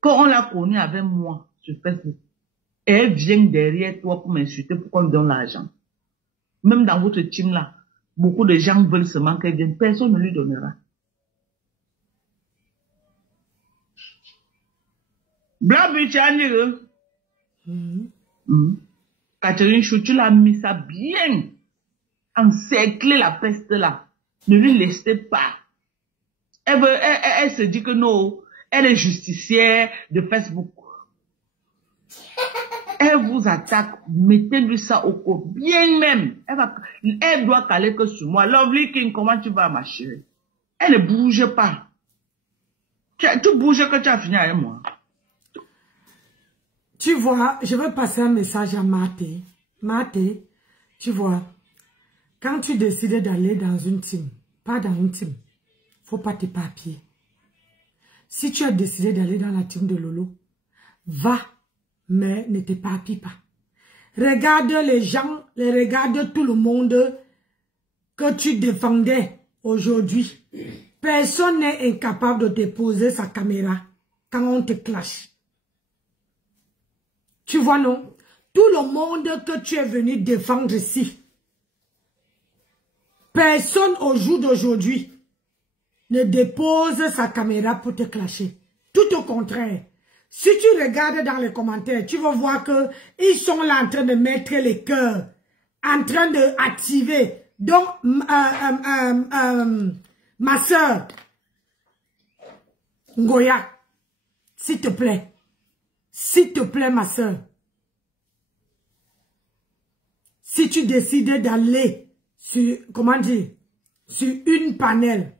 Quand on l'a connue avec moi sur Facebook, et elle vient derrière toi pour m'insulter pour qu'on lui donne l'argent. Même dans votre team là, beaucoup de gens veulent seulement qu'elle vienne. Personne ne lui donnera. Blanc Buchanire. Catherine Chou, tu l'as mis ça bien. Encercler la peste là. Ne lui laissez pas. Elle se dit que non, elle est justicière de Facebook. Elle vous attaque, mettez-lui ça au corps, bien même. Elle doit caler que sur moi. Lovely King, comment tu vas, ma chérie? Elle ne bouge pas. Tu bouges que tu as fini avec moi. Tu vois, je veux passer un message à Maté. Maté, tu vois, quand tu décides d'aller dans une team, pas dans une team, faut pas t'éparpiller. Si tu as décidé d'aller dans la team de Lolo, va. Mais ne t'éparpille pas. Regarde les gens, regarde tout le monde que tu défendais aujourd'hui. Personne n'est incapable de déposer sa caméra quand on te clash. Tu vois, non? Tout le monde que tu es venu défendre ici. Personne au jour d'aujourd'hui ne dépose sa caméra pour te clasher. Tout au contraire. Si tu regardes dans les commentaires, tu vas voir que ils sont là en train de mettre les cœurs, en train d'activer. Donc, ma soeur, Ngoya, s'il te plaît, ma soeur, si tu décides d'aller sur, comment dire, sur une panel,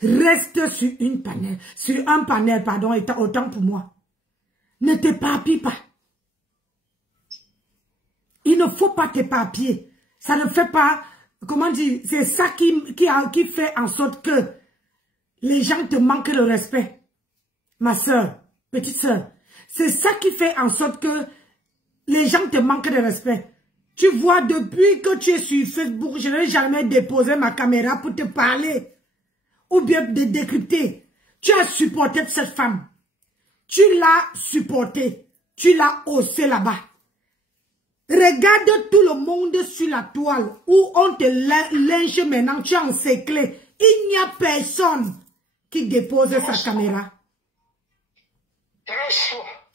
reste sur un panel, pardon, autant pour moi. Ne t'éparpille pas. Il ne faut pas t'éparpiller. Ça ne fait pas, comment dire, c'est ça qui fait en sorte que les gens te manquent le respect. Ma soeur, petite soeur, c'est ça qui fait en sorte que les gens te manquent de respect. Tu vois, depuis que tu es sur Facebook, je n'ai jamais déposé ma caméra pour te parler. Ou bien de décrypter. Tu as supporté cette femme. Tu l'as supportée. Tu l'as haussée là-bas. Regarde tout le monde sur la toile où on te linge maintenant. Tu es encerclé. Il n'y a personne qui dépose sa caméra.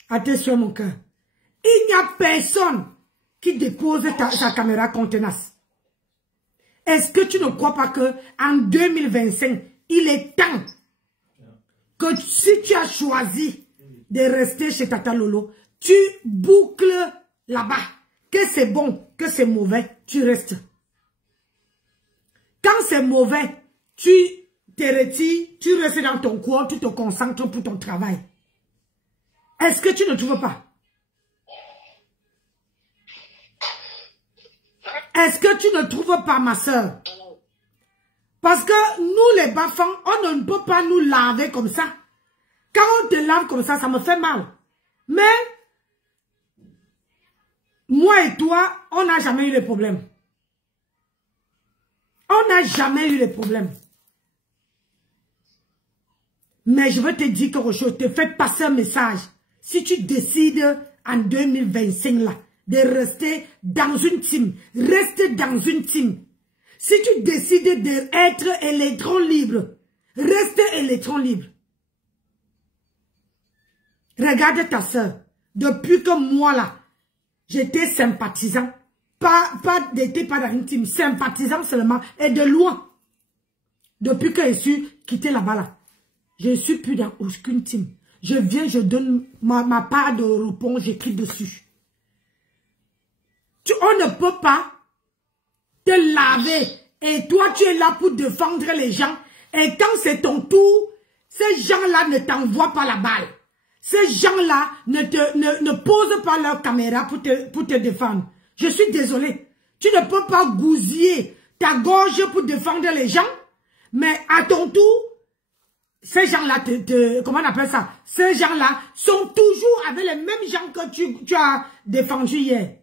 Attention mon cœur. Il n'y a personne qui dépose sa caméra contenace. Est-ce que tu ne crois pas que en 2025, il est temps que si tu as choisi de rester chez Tata Lolo, tu boucles là-bas. Que c'est bon, que c'est mauvais, tu restes. Quand c'est mauvais, tu te retires, tu restes dans ton coin, tu te concentres pour ton travail. Est-ce que tu ne trouves pas? Est-ce que tu ne trouves pas, ma soeur? Parce que nous, les bafans, on ne peut pas nous laver comme ça. Quand on te lave comme ça, ça me fait mal. Mais, moi et toi, on n'a jamais eu de problème. On n'a jamais eu de problème. Mais je veux te dire que je te fais passer un message. Si tu décides en 2025 là, de rester dans une team, reste dans une team. Si tu décides d'être électron libre, reste électron libre. Regarde ta soeur. Depuis que moi là, j'étais sympathisant. N'était pas dans une team, sympathisant seulement et de loin. Depuis que je suis quitté là-bas là, je ne suis plus dans aucune team. Je viens, je donne ma part de repos, j'écris dessus. On ne peut pas te laver et toi tu es là pour défendre les gens et quand c'est ton tour, ces gens-là ne t'envoient pas la balle. Ces gens-là ne posent pas leur caméra pour te défendre. Je suis désolé. Tu ne peux pas gousiller ta gorge pour défendre les gens, mais à ton tour, ces gens-là, comment on appelle ça? Ces gens-là sont toujours avec les mêmes gens que tu as défendus hier.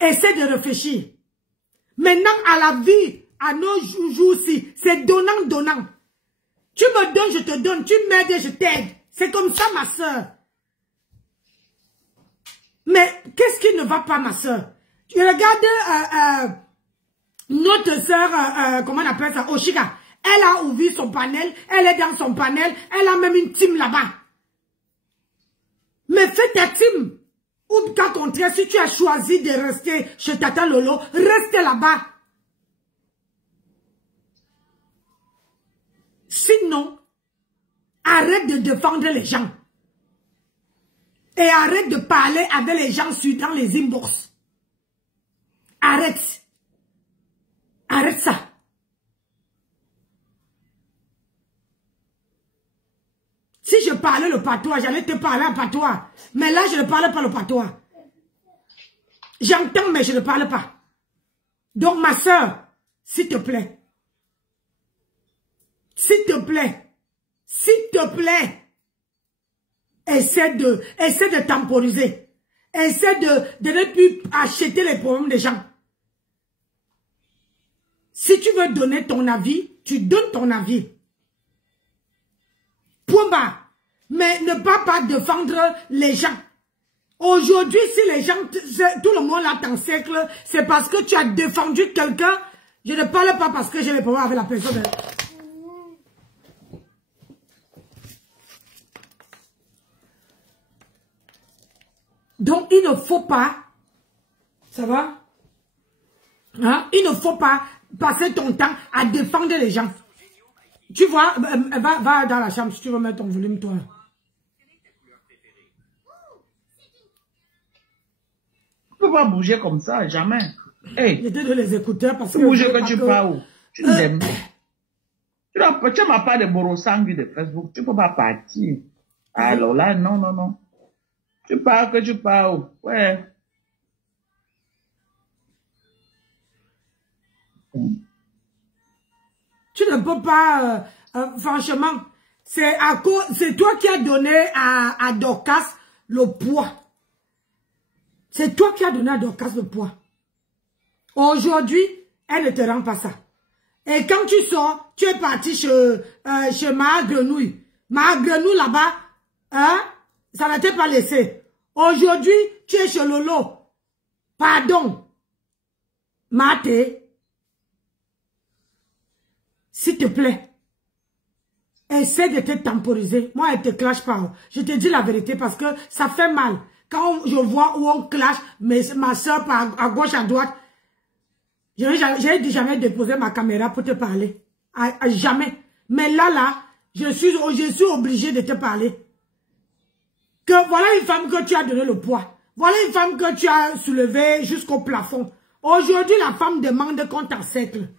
Essaie de réfléchir. Maintenant, à la vie, à nos jours-ci, c'est donnant-donnant. Tu me donnes, je te donne. Tu m'aides, je t'aide. C'est comme ça, ma soeur. Mais qu'est-ce qui ne va pas, ma soeur? Tu regardes notre soeur, comment on appelle ça, Oshika. Elle a ouvert son panel, elle est dans son panel, elle a même une team là-bas. Mais fais ta team. Ou qu'à contraire, si tu as choisi de rester chez Tata Lolo, reste là-bas. Sinon, arrête de défendre les gens. Et arrête de parler avec les gens dans les inbox. Arrête. Arrête ça. Si je parlais le patois, j'allais te parler en patois. Mais là, je ne parle pas le patois. J'entends, mais je ne parle pas. Donc, ma soeur, s'il te plaît. S'il te plaît. S'il te plaît. Essaie de temporiser. Essaie de ne plus acheter les problèmes des gens. Si tu veux donner ton avis, tu donnes ton avis. Point bas. Mais ne pas défendre les gens. Aujourd'hui, si les gens, tout le monde là t'encercle, c'est parce que tu as défendu quelqu'un. Je ne parle pas parce que j'ai les problèmes avec la personne. Donc, il ne faut pas, ça va? Hein? Il ne faut pas passer ton temps à défendre les gens. Tu vois, va dans la chambre si tu veux mettre ton volume, toi. Tu ne peux pas bouger comme ça, jamais. Hey, j'étais de les écouteurs parce que... Tu bouges que tu pars où? Tu n'aimes pas. Tu n'as pas de borosangui de Facebook. Tu ne peux pas partir. Alors là, non, non, non. Tu pars que tu pars où? Ouais. Tu ne peux pas, franchement, c'est toi qui as donné à Dorcas le poids. C'est toi qui as donné à Dorcas le poids. Aujourd'hui, elle ne te rend pas ça. Et quand tu sors, tu es parti chez Ma Grenouille. Ma Grenouille là-bas, hein, ça ne t'a pas laissé. Aujourd'hui, tu es chez Lolo. Pardon. Maté. S'il te plaît, essaie de te temporiser. Moi, elle ne te clash pas. Je te dis la vérité parce que ça fait mal. Quand je vois où on clash, ma soeur à gauche, à droite, je n'ai jamais déposé ma caméra pour te parler. Jamais. Mais là, je suis obligée de te parler. Que voilà une femme que tu as donné le poids. Voilà une femme que tu as soulevée jusqu'au plafond. Aujourd'hui, la femme demande qu'on t'encercle.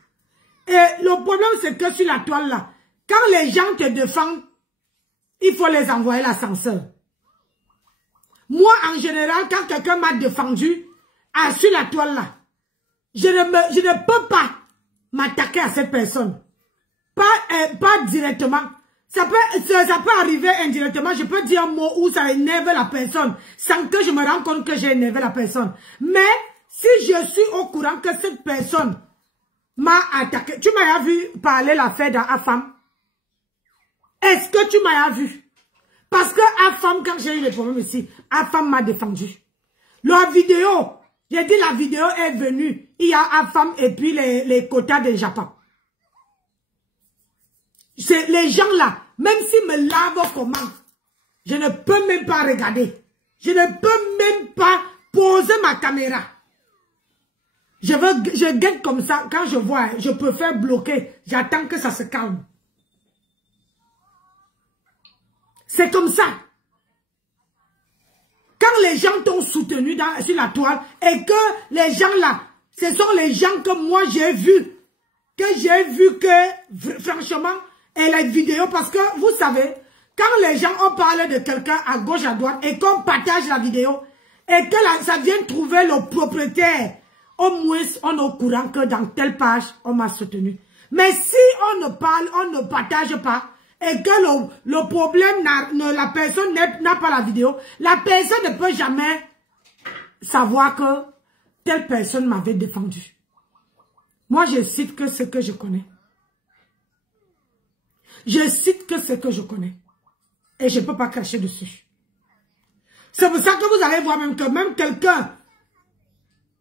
Et le problème, c'est que sur la toile là, quand les gens te défendent, il faut les envoyer l'ascenseur. Moi, en général, quand quelqu'un m'a défendu, sur la toile là, je ne peux pas m'attaquer à cette personne. Pas directement. Ça peut arriver indirectement. Je peux dire un mot où ça énerve la personne, sans que je me rende compte que j'ai énervé la personne. Mais, si je suis au courant que cette personne m'a attaqué. Tu m'as vu parler l'affaire d'Afam? Est-ce que tu m'as vu? Parce que Afam, quand j'ai eu les problèmes ici, Afam m'a défendu. La vidéo, j'ai dit la vidéo est venue. Il y a Afam et puis les quotas de Japon. C'est les gens là, même s'ils me lavent comment, je ne peux même pas regarder. Je ne peux même pas poser ma caméra. Je guette comme ça, quand je vois, je préfère bloquer. J'attends que ça se calme. C'est comme ça. Quand les gens t'ont soutenu sur la toile et que les gens là, ce sont les gens que moi j'ai vu. Que franchement, et les vidéos, parce que vous savez, quand les gens ont parlé de quelqu'un à gauche, à droite, et qu'on partage la vidéo, et que là, ça vient trouver le propriétaire, au moins, on est au courant que dans telle page, on m'a soutenu. Mais si on ne parle, on ne partage pas, et que le problème, la personne n'a pas la vidéo, la personne ne peut jamais savoir que telle personne m'avait défendu. Moi, je cite que ce que je connais. Je cite que ce que je connais. Et je ne peux pas cracher dessus. C'est pour ça que vous allez voir même que même quelqu'un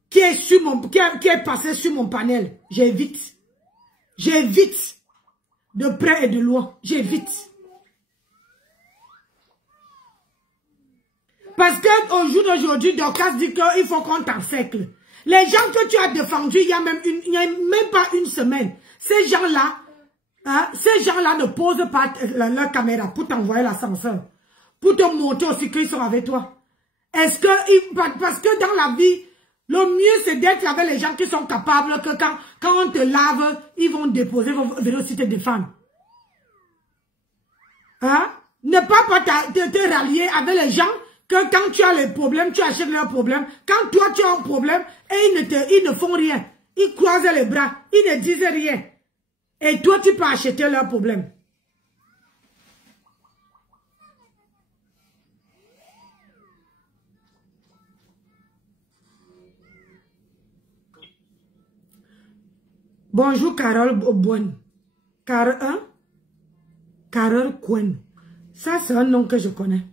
qui est passé sur mon panel, j'évite. J'évite. De près et de loin. J'évite. Parce qu'au jour d'aujourd'hui, Dorcas dit qu'il faut qu'on t'encercle. Les gens que tu as défendus il y a même pas une semaine. Ces gens-là, ne posent pas leur caméra pour t'envoyer l'ascenseur. Pour te montrer aussi qu'ils sont avec toi. Parce que dans la vie, le mieux c'est d'être avec les gens qui sont capables que quand on te lave, ils vont déposer, ils vont venir aussi te défendre. Hein? Ne pas te rallier avec les gens que quand tu as les problèmes, tu achètes leurs problèmes. Quand toi tu as un problème et ils ne font rien. Ils croisent les bras, ils ne disent rien. Et toi tu peux acheter leurs problèmes. Bonjour Carole Bonne. Carole Cohen. Ça, c'est un nom que je connais.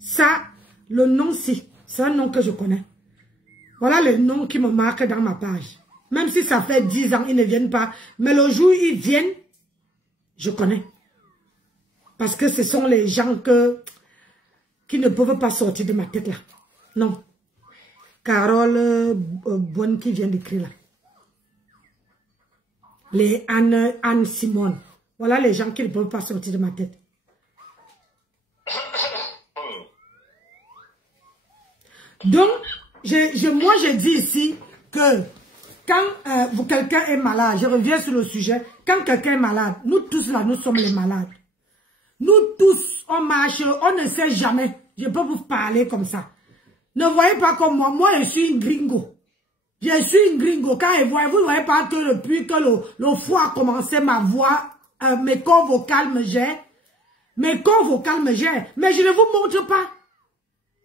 Ça, le nom-ci, c'est un nom que je connais. Voilà les noms qui me marquent dans ma page. Même si ça fait 10 ans, ils ne viennent pas. Mais le jour où ils viennent, je connais. Parce que ce sont les gens qui ne peuvent pas sortir de ma tête là. Non. Carole Bonne qui vient d'écrire là. Les Anne Simone. Voilà les gens qui ne peuvent pas sortir de ma tête. Donc, moi je dis ici que quand quelqu'un est malade, je reviens sur le sujet, quand quelqu'un est malade, nous tous là, nous sommes les malades. Nous tous, on marche, on ne sait jamais. Je peux vous parler comme ça. Ne voyez pas comme moi. Moi, je suis une gringo. Je suis une gringo. Quand vous ne voyez pas que depuis que le foie a commencé, ma voix, mes cordes vocales me gèrent. Mes cordes vocales me gèrent. Mais je ne vous montre pas.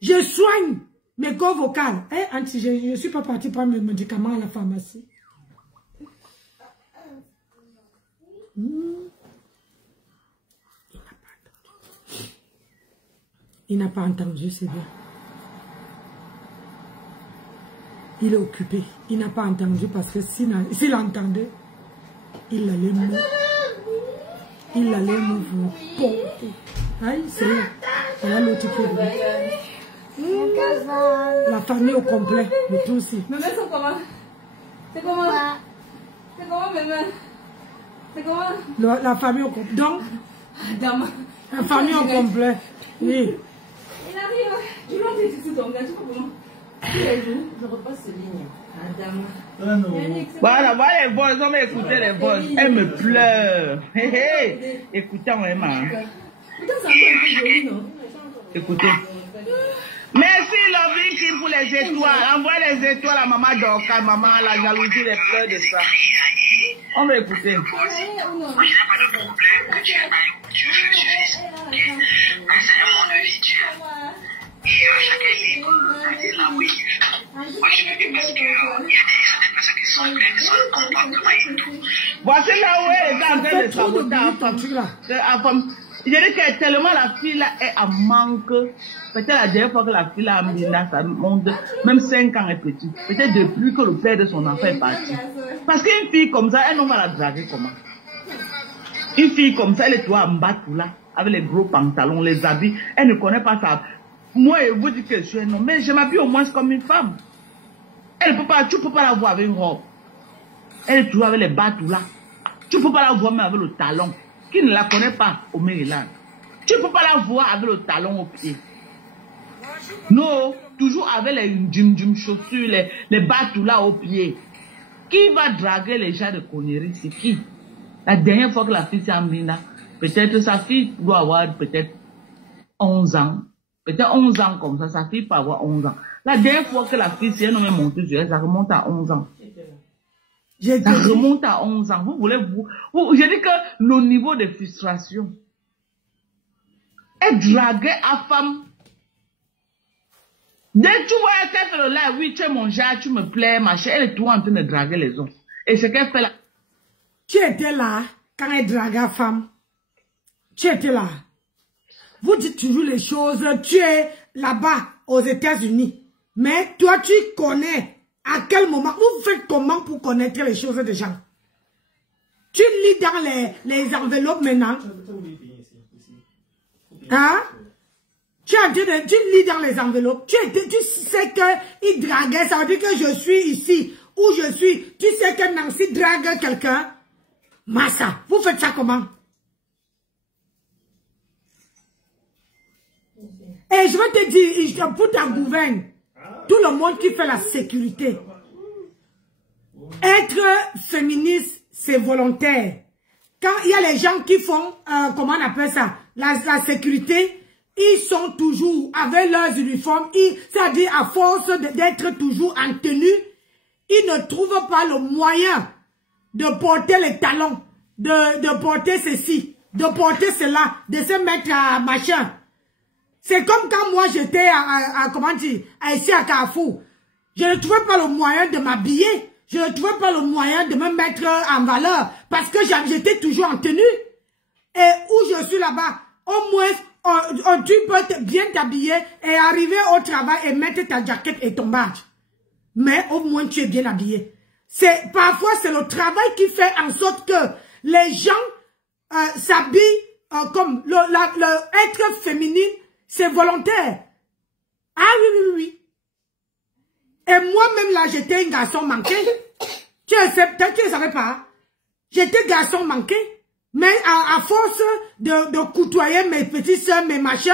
Je soigne mes cordes vocales. Eh, Auntie, je ne suis pas partie prendre mes médicaments à la pharmacie. Il n'a pas entendu, c'est bien. Il est occupé. Il n'a pas entendu parce que s'il entendait, il allait mourir. Il allait mourir. Aïe, c'est là. Voilà l'autre qui est. La famille au complet, le tout aussi. Maman, c'est comment? C'est comment? C'est comment, maman? C'est comment? La famille au complet. Donc, la famille au complet. Oui. Il arrive. Tu vois, tu es ton gars, tu vois comment? Je repasse ce ligne. Voilà, voilà les voix, on va écouter les voix. Elle me pleure. Hé hé. Écoutez, maman. Écoutez. Merci Loving Kim pour les étoiles. Envoie les étoiles à maman Dorka, maman, la jalousie, les pleurs de ça. On va écouter. Moi, je n'ai pas de problème que tu veux faire le suffisant. Mais c'est le monde de vie, tu et chacun est là où il veut. Moi, je veux bien parce qu'il y a des certaines personnes qui sont pleines, qui sont en comportement et tout. Voici là où elle est en train de saboter. Je dis que tellement la fille là est en manque. Peut-être la dernière fois que la fille là a mis là, ça monte, même 5 ans est petite. Peut-être depuis que le père de son enfant est parti. Parce qu'une fille comme ça, elle ne va la draguer comment? Une fille comme ça, elle est toi en bas tout là, avec les gros pantalons, les habits. Elle ne connaît pas ça. Moi, je vous dis que je suis un homme, mais je m'habille au moins comme une femme. Elle peut pas, tu ne peux pas la voir avec une robe. Elle est toujours avec les bas tout là. Tu ne peux pas la voir même avec le talon. Qui ne la connaît pas au Maryland. Tu ne peux pas la voir avec le talon au pied. Non, toujours avec les djum chaussures, les batous là au pied. Qui va draguer les gens de conneries? C'est qui? La dernière fois que la fille s'est amenée là, peut-être sa fille doit avoir peut-être 11 ans. Peut-être 11 ans comme ça, sa fille peut avoir 11 ans. La dernière fois que la fille s'est montée sur elle, ça remonte à 11 ans. Ça remonte à 11 ans. Vous voulez je dis que le niveau de frustration est dragué à femme. Dès que tu vois qu'elle fait le live, oui, tu es mon genre, tu me plais, machin, elle est toujours en train de draguer les hommes. Et ce qu'elle fait là. Tu étais là quand elle draguait la femme. Tu étais là. Vous dites toujours les choses. Tu es là-bas aux États-Unis. Mais toi, tu connais. À quel moment? Vous faites comment pour connaître les choses des gens? Tu lis dans les enveloppes maintenant. Hein? Tu lis dans les enveloppes. Tu sais qu'il draguait. Ça veut dire que je suis ici. Où je suis. Tu sais que Nancy drague quelqu'un. Massa. Vous faites ça comment? Et je vais te dire, pour ta gouverne. Tout le monde qui fait la sécurité. Être féministe, c'est volontaire. Quand il y a les gens qui font, comment on appelle ça, la sécurité, ils sont toujours avec leurs uniformes, c'est-à-dire à force d'être toujours en tenue, ils ne trouvent pas le moyen de porter les talons, de porter ceci, de porter cela, de se mettre à machin. C'est comme quand moi j'étais comment dire, ici à Carrefour. Je ne trouvais pas le moyen de m'habiller. Je ne trouvais pas le moyen de me mettre en valeur. Parce que j'étais toujours en tenue. Et où je suis là-bas, au moins, tu peux bien t'habiller et arriver au travail et mettre ta jaquette et ton badge. Mais au moins tu es bien habillé. Parfois c'est le travail qui fait en sorte que les gens s'habillent comme être féminine. C'est volontaire. Ah oui. Et moi-même là, j'étais un garçon manqué. Tu ne savais pas. J'étais garçon manqué. Mais à force de côtoyer mes petites soeurs, mes machins,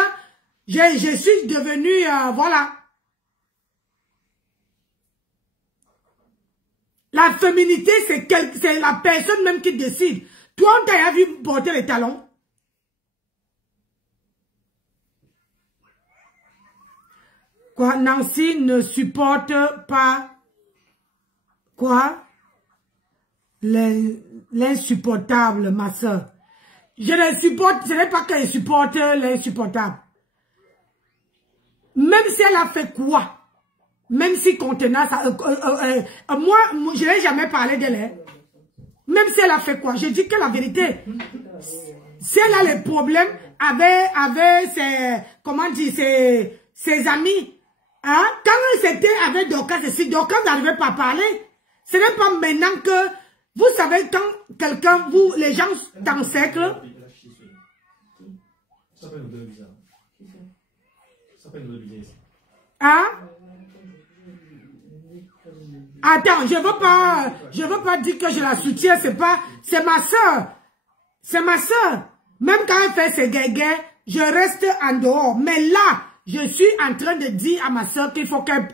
je suis devenue, voilà. La féminité, c'est la personne même qui décide. Toi, on t'a vu porter les talons. Quoi, Nancy ne supporte pas, quoi, l'insupportable, ma soeur. Je ne supporte, ce n'est pas qu'elle supporte l'insupportable. Même si elle a fait quoi, même si contenant ça, moi, je n'ai jamais parlé d'elle, hein. Même si elle a fait quoi, je dis que la vérité, si elle a les problèmes avec ses, comment dire, ses amis, hein, quand elle était avec Dorcas, Dorcas n'arrivait pas à parler. Ce n'est pas maintenant que, vous savez, quand quelqu'un, les gens t'encerclent. Hein? Attends, je veux pas dire que je la soutiens, c'est ma soeur. C'est ma soeur. Même quand elle fait ses guégués, je reste en dehors. Mais là, je suis en train de dire à ma soeur qu'il faut qu'elle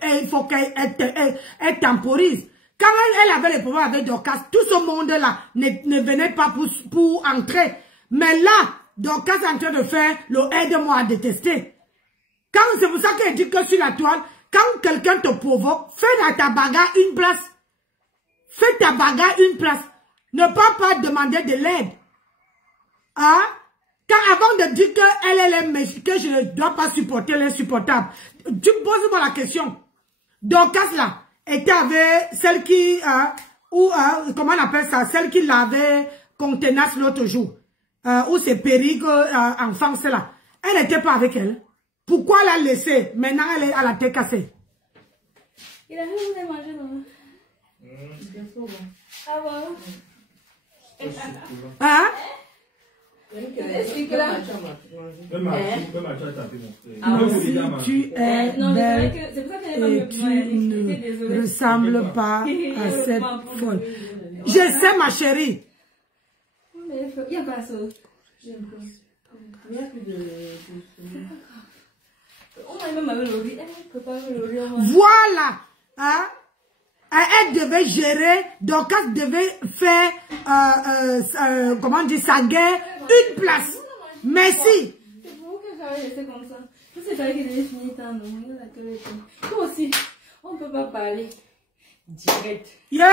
temporise. Quand elle avait les problèmes avec Dorcas, tout ce monde-là ne venait pas pour entrer. Mais là, Dorcas est en train de faire le aide-moi à détester. C'est pour ça qu'elle dit que sur la toile, quand quelqu'un te provoque, fais à ta bagarre une place. Fais ta bagarre une place. Ne pas demander de l'aide. Hein? Avant de dire que je ne dois pas supporter l'insupportable, tu me poses moi la question. Dorcas là, était avec celle qui, comment on appelle ça, celle qui l'avait contenace l'autre jour, où c'est Périgue, enfance là. Elle n'était pas avec elle. Pourquoi la laisser? Maintenant, elle est à la tête cassée. Il a rien de manger, non? Ah bon? Hein? Explique-la. Tu es belle et tu ne ressembles pas à cette folle. Je sais, ma chérie. Il n'y a pas ça. Voilà. Hein? Elle devait gérer, Dorcas devait faire, comment dire, sa guerre, une place. Merci. C'est pour que ça va rester comme ça. C'est vrai qu'il est fini tant de toi aussi, on ne peut pas parler direct. Yeah.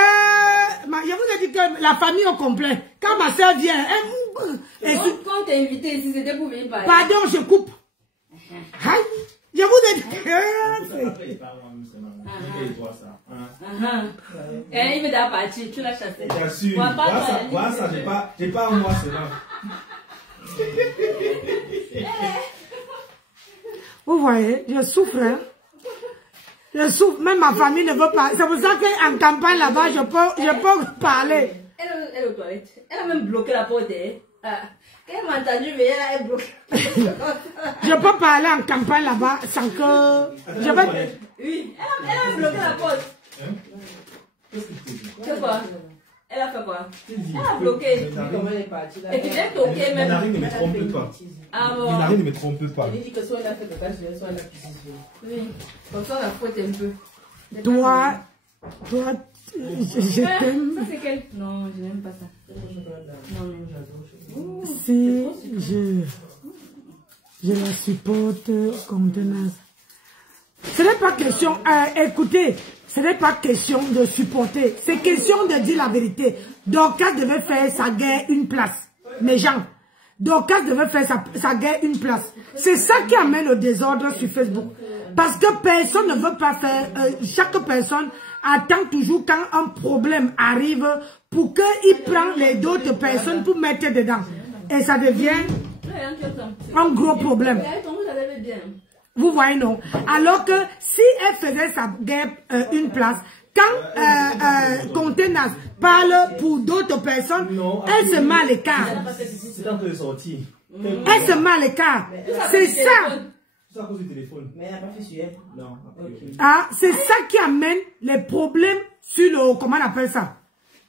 Je vous ai dit que la famille au complet, quand ma soeur vient, quand t'es invité ici, c'était pour venir parler. Pardon, je coupe. Je vous ai dit que... Et il me d'a parti, tu l'as chassé. Bien sûr. Voilà ça, j'ai pas un mois seulement. Vous voyez, je souffre. Hein? Je souffre, même ma famille ne veut pas. C'est pour ça qu'en campagne là-bas, je peux parler. Elle est aux toilettes. Elle a même bloqué la porte. Quand elle m'a entendu, elle a bloqué. Je peux parler en campagne là-bas sans que... Oui, elle a bloqué la porte. C'est quoi? Elle a fait quoi? Elle a bloqué. Et puis elle est toquée même. Narine ne me trompe pas. Ah bon? Narine ne me trompe pas. Il dit que soit elle a fait le cache, soit elle a pissé. Oui. Comme ça, on la fouette un peu. Toi, je t'aime. Ça c'est quel? Non, je n'aime pas ça. Non, j'adore. Si je la supporte comme tenace. Ce n'est pas question, écoutez, ce n'est pas question de supporter, c'est question de dire la vérité. Dorcas devait faire sa guerre une place. Mes gens, Dorcas devait faire sa guerre une place. C'est ça qui amène au désordre sur Facebook. Parce que personne ne veut pas faire, chaque personne attend toujours quand un problème arrive pour qu'il prenne les autres personnes pour mettre dedans. Et ça devient un gros problème. Vous voyez, non? Alors que si elle faisait sa guerre une place, quand Contenas parle pour d'autres personnes, elle se met à l'écart. C'est quand elle est sortie. Elle se met à l'écart. C'est ça. C'est à cause du téléphone. Mais elle n'a pas fait sur elle. Non. Okay. Ah, c'est ça qui amène les problèmes sur le... Comment on appelle ça?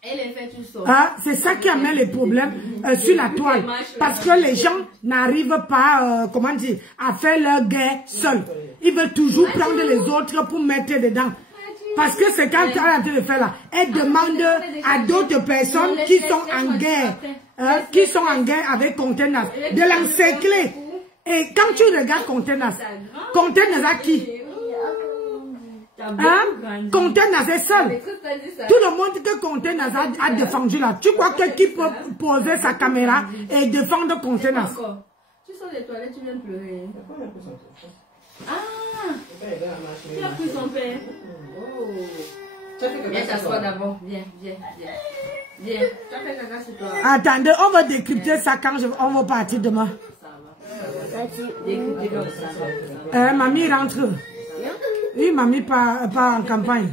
Elle est faite une sorte. Ah, c'est ça qui amène les problèmes sur la toile. Parce que les gens n'arrivent pas, comment dire, à faire leur guerre seuls. Ils veulent toujours prendre les autres pour mettre dedans. Parce que c'est quand elle est en train de faire là. Elle demande à d'autres personnes qui sont en guerre, avec Contenance, de l'encercler. Et quand tu regardes Contenance a qui? Hein? Contenance est seul. Tout le monde que Contenance a défendu là. Tu crois que qui peut poser sa caméra et défendre Contenance? Tu sors des toilettes, tu viens pleurer. Ah! Tu as pris son père. Oh! Viens t'asseoir d'abord. Viens. Tu as fait caca sur toi. Attendez, on va décrypter ça quand on va partir demain. Mamie rentre. Oui, mamie pas en campagne.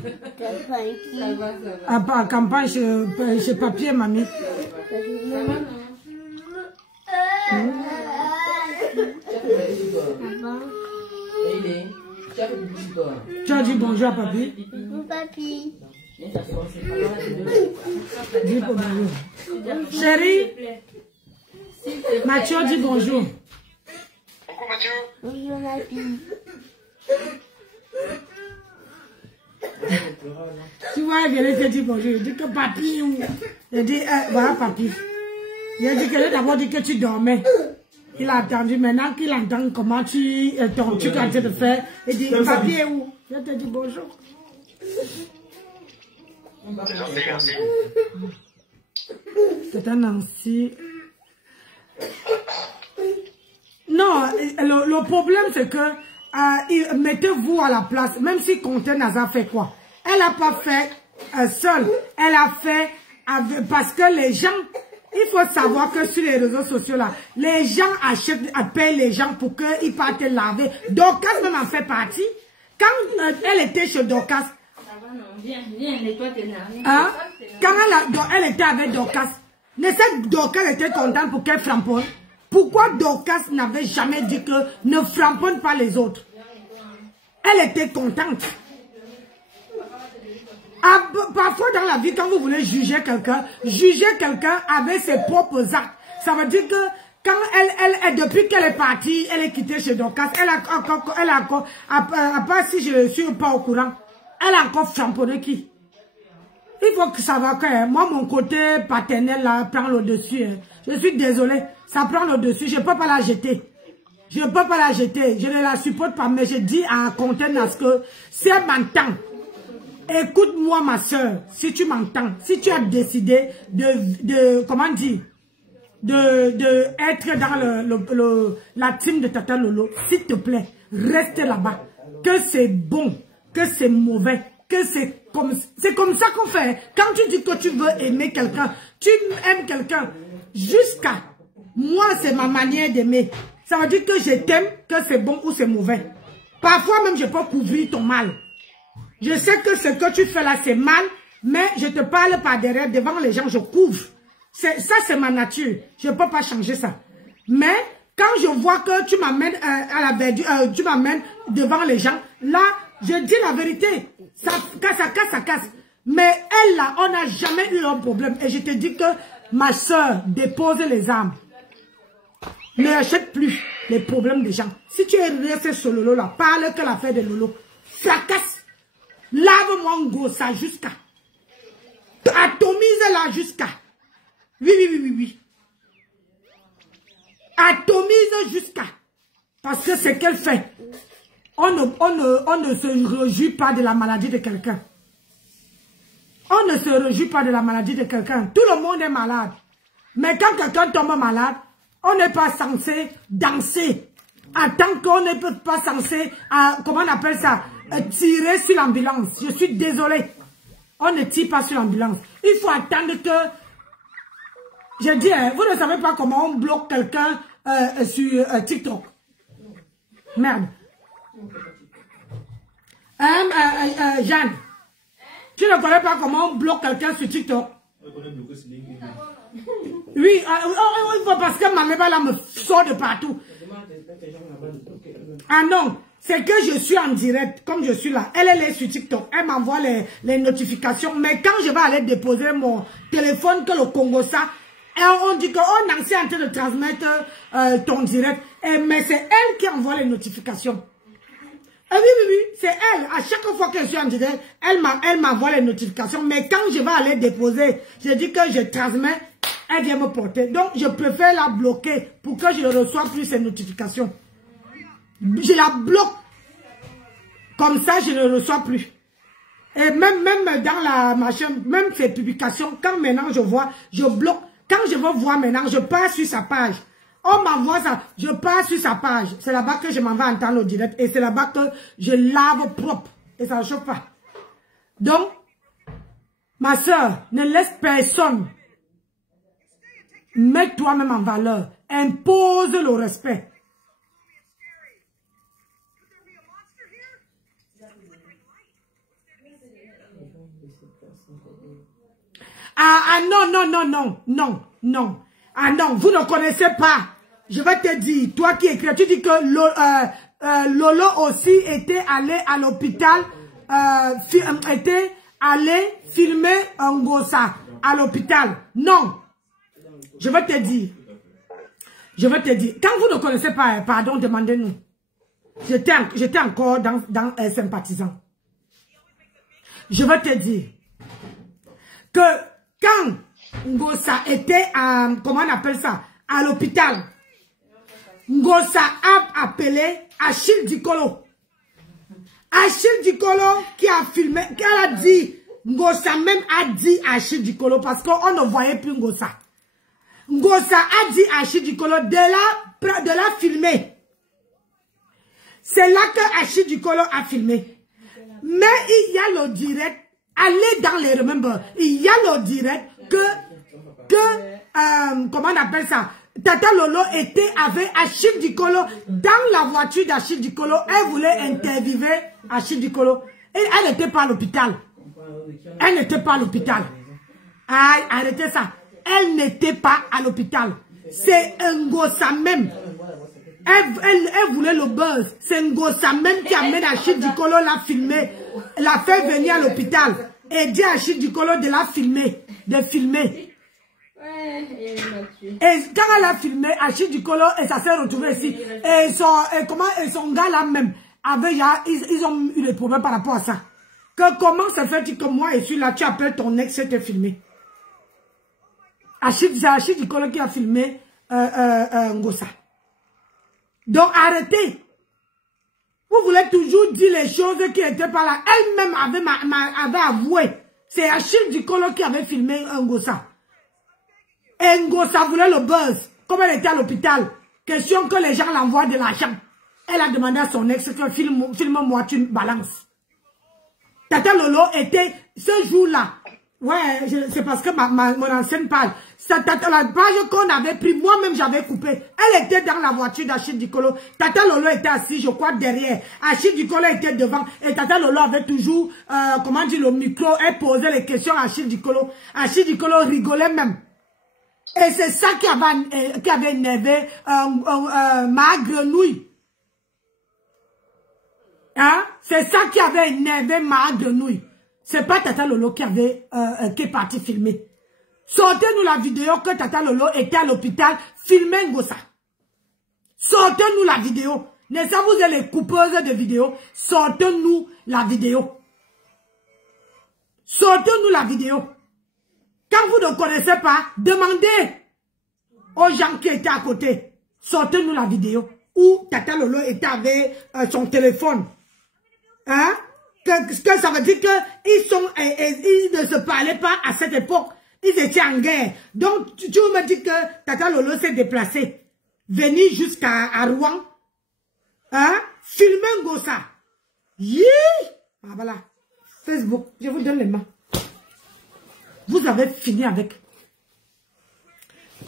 Pas en campagne chez papier, mamie. Tu as dit bonjour à papi. Papi. Dis bonjour. Chérie, Mathieu dit bonjour. Coucou Mathieu. Bonjour papi. Tu vois, elle vient te dire bonjour. Je dis que papi ou. Je dis, voilà papi. Je dis que d'abord dit que tu dormais. Il a attendu maintenant qu'il entend comment tu es en train de faire. Il dit, papi est où? Je te dis bonjour. C'est gentil, merci. C'est un Nancy. Non, le problème c'est que mettez-vous à la place, même si Contenance a fait quoi? Elle n'a pas fait seule, elle a fait parce que les gens, il faut savoir que sur les réseaux sociaux là, les gens appellent les gens pour qu'ils partent laver. Dorcas même en fait partie. Quand elle était chez Dorcas, Viens, nettoie tes nerfs. hein? Quand elle était avec Dorcas, Dorcas était contente pour qu'elle framponne. Pourquoi Dorcas n'avait jamais dit que ne framponne pas les autres? Elle était contente. Parfois dans la vie, quand vous voulez juger quelqu'un avec ses propres actes. Ça veut dire que quand depuis qu'elle est partie, elle est quittée chez Dorcas, elle a encore, à part si je ne suis pas au courant, elle a encore framponné qui? Il faut que ça va que moi, mon côté paternel là, prend le dessus. Hein. Je suis désolée, ça prend le dessus. Je ne peux pas la jeter. Je ne peux pas la jeter. Je ne la supporte pas, mais je dis à Contenance que si elle m'entend, écoute-moi ma soeur, si tu m'entends, si tu as décidé comment dire, être dans la team de Tata Lolo, s'il te plaît, reste là-bas. Que c'est bon, que c'est mauvais, que c'est comme ça qu'on fait. Quand tu dis que tu veux aimer quelqu'un, tu aimes quelqu'un jusqu'à... Moi, c'est ma manière d'aimer. Ça veut dire que je t'aime, que c'est bon ou c'est mauvais. Parfois même, je peux couvrir ton mal. Je sais que ce que tu fais là, c'est mal, mais je te parle par derrière, devant les gens, je couvre. Ça, c'est ma nature. Je ne peux pas changer ça. Mais quand je vois que tu m'amènes à la verdure, tu m'amènes devant les gens, là, je dis la vérité. Ça casse. Mais elle, là, on n'a jamais eu un problème. Et je te dis que ma soeur dépose les armes. Ne achète plus les problèmes des gens. Si tu es resté sur Lolo, là, parle que l'affaire de Lolo. Fracasse. Lave-moi en gros ça jusqu'à. Atomise-la jusqu'à. Oui. Atomise jusqu'à. Parce que c'est qu'elle fait. On ne se réjouit pas de la maladie de quelqu'un. On ne se réjouit pas de la maladie de quelqu'un. Tout le monde est malade. Mais quand quelqu'un tombe malade, on n'est pas censé danser. En tant qu'on n'est pas censé, comment on appelle ça, tirer sur l'ambulance. Je suis désolée. On ne tire pas sur l'ambulance. Il faut attendre que... Je dis, vous ne savez pas comment on bloque quelqu'un sur TikTok. Merde. Jeanne, tu ne connais pas comment on bloque quelqu'un sur TikTok? Oui, parce que ma mère là me sort de partout. Ah non, c'est que je suis en direct, comme je suis là. Elle est sur TikTok, elle m'envoie les notifications. Mais quand je vais aller déposer mon téléphone, que le Congo ça, on dit qu'on est en train de transmettre ton direct. Mais c'est elle qui envoie les notifications. Oui, c'est elle. À chaque fois que je suis en direct, elle m'envoie les notifications. Mais quand je vais aller déposer, je dis que je transmets, elle vient me porter. Donc, je préfère la bloquer pour que je ne reçoive plus ces notifications. Je la bloque. Comme ça, je ne reçois plus. Et même dans la machine, même ces publications, quand maintenant je vois, je bloque. Quand je veux voir maintenant, je passe sur sa page. On m'envoie ça, je passe sur sa page. C'est là-bas que je m'en vais entendre au direct. Et c'est là-bas que je lave propre. Et ça ne chauffe pas. Donc, ma soeur, ne laisse personne mettre toi-même en valeur. Impose le respect. Ah non. Ah non, vous ne connaissez pas. Je vais te dire, toi qui écris, tu dis que Lolo aussi était allé à l'hôpital, était allé filmer un gossa à l'hôpital. Non. Je vais te dire. Quand vous ne connaissez pas, pardon, demandez-nous. J'étais encore dans sympathisant. Je vais te dire que quand Ngossa était à, comment on appelle ça, à l'hôpital, Ngossa a appelé Achille Dikolo. Achille Dikolo qui a filmé, qui a dit, Ngossa même a dit Achille Dikolo parce qu'on ne voyait plus Ngossa. Ngossa a dit Achille Dikolo de la filmer. C'est là que Achille Dikolo a filmé. Mais il y a le direct. Allez dans les remember. Il y a le direct comment on appelle ça? Tata Lolo était avec Achille Dikolo dans la voiture d'Achille Dikolo. Elle voulait interviewer Achille Dikolo. Et elle n'était pas à l'hôpital. Aïe, arrêtez ça. Elle n'était pas à l'hôpital. C'est Ngossa même. Elle voulait le buzz. C'est Ngossa même qui amène Achille Dikolo la filmer. La fait venir à l'hôpital. Et dit à Achille Dikolo de la filmer. De filmer. Et quand elle a filmé, Achille Dikolo et ça s'est retrouvé ici. Et son gars là même, ils ont eu des problèmes par rapport à ça. Comment ça fait que moi je suis là, tu appelles ton ex et te filmer? C'est Achille Dikolo qui a filmé Ngossa. Donc arrêtez. Vous voulez toujours dire les choses qui n'étaient pas là. Elle-même avait avoué. C'est Achille Dikolo qui avait filmé Ngossa. Et Ngossa voulait le buzz. Comme elle était à l'hôpital. Question que les gens l'envoient de l'argent. Elle a demandé à son ex que filme-moi, tu balances. Tata Lolo était ce jour-là. Ouais, c'est parce que mon ancienne page. La page qu'on avait pris, moi-même j'avais coupé. Elle était dans la voiture d'Achille Dikolo. Tata Lolo était assis, je crois, derrière. Achille Dikolo était devant. Et Tata Lolo avait toujours, comment dire, le micro. Elle posait les questions à Achille Dikolo. Achille Dikolo rigolait même. Et c'est ça qui avait énervé ma grenouille. Hein? C'est ça qui avait énervé ma grenouille. C'est pas Tata Lolo qui est parti filmer. Sortez-nous la vidéo que Tata Lolo était à l'hôpital, filmer Ngossa. Sortez-nous la vidéo. N'est-ce pas vous êtes les coupeuses de vidéos? Sortez-nous la vidéo. Sortez-nous la vidéo. Quand vous ne connaissez pas, demandez aux gens qui étaient à côté. Sortez-nous la vidéo. Où Tata Lolo était avec son téléphone. Hein? Que ça veut dire qu'ils ne se parlaient pas à cette époque. Ils étaient en guerre. Donc, tu me dis que Tata Lolo s'est déplacé. Venir jusqu'à Rouen. Hein? Filmer Ngossa. Yee! Ah, voilà. Facebook, je vous donne les mains. Vous avez fini avec.